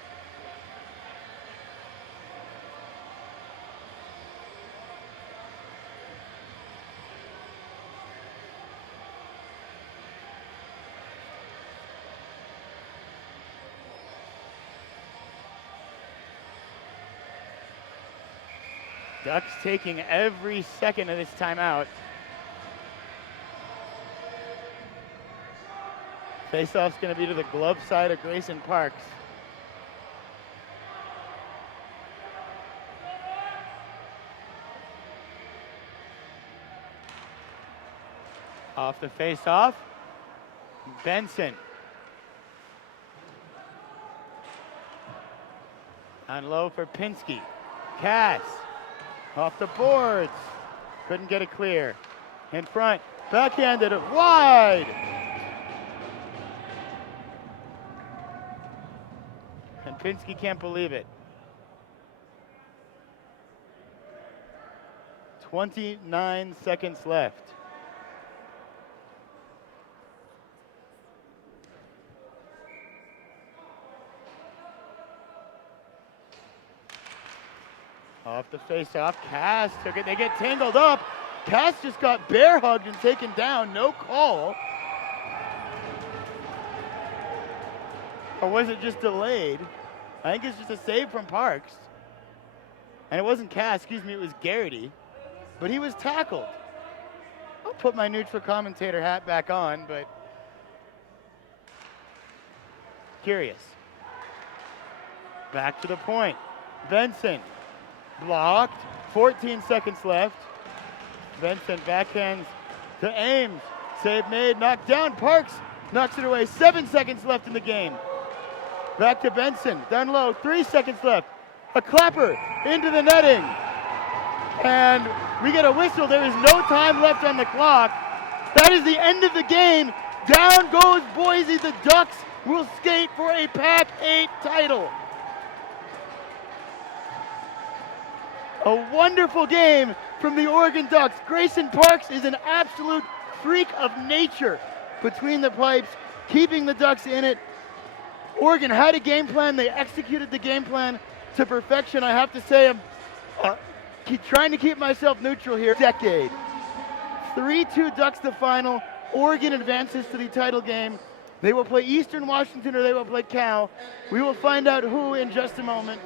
Ducks taking every second of this timeout. Faceoff's going to be to the glove side of Grayson Parks. Off the faceoff, Benson. On low for Pinsky. Cass. Off the boards. Couldn't get it clear. In front. Backhanded it wide. And Pinsky can't believe it. 29 seconds left. Off the face-off, Cass took it. They get tangled up. Cass just got bear hugged and taken down. No call. Or was it just delayed? I think it's just a save from Parks. And it wasn't Cass, excuse me, it was Garrity. But he was tackled. I'll put my neutral commentator hat back on, but curious. Back to the point. Benson. Blocked. 14 seconds left. Benson backhands to Ames. Save made. Knocked down. Parks knocks it away. 7 seconds left in the game. Back to Benson. Down low. 3 seconds left. A clapper into the netting. And we get a whistle. There is no time left on the clock. That is the end of the game. Down goes Boise. The Ducks will skate for a PAC-8 title. A wonderful game from the Oregon Ducks. Grayson Parks is an absolute freak of nature between the pipes, keeping the Ducks in it. Oregon had a game plan. They executed the game plan to perfection. I have to say, I'm trying to keep myself neutral here. Decade. 3-2 Ducks the final. Oregon advances to the title game. They will play Eastern Washington or they will play Cal. We will find out who in just a moment.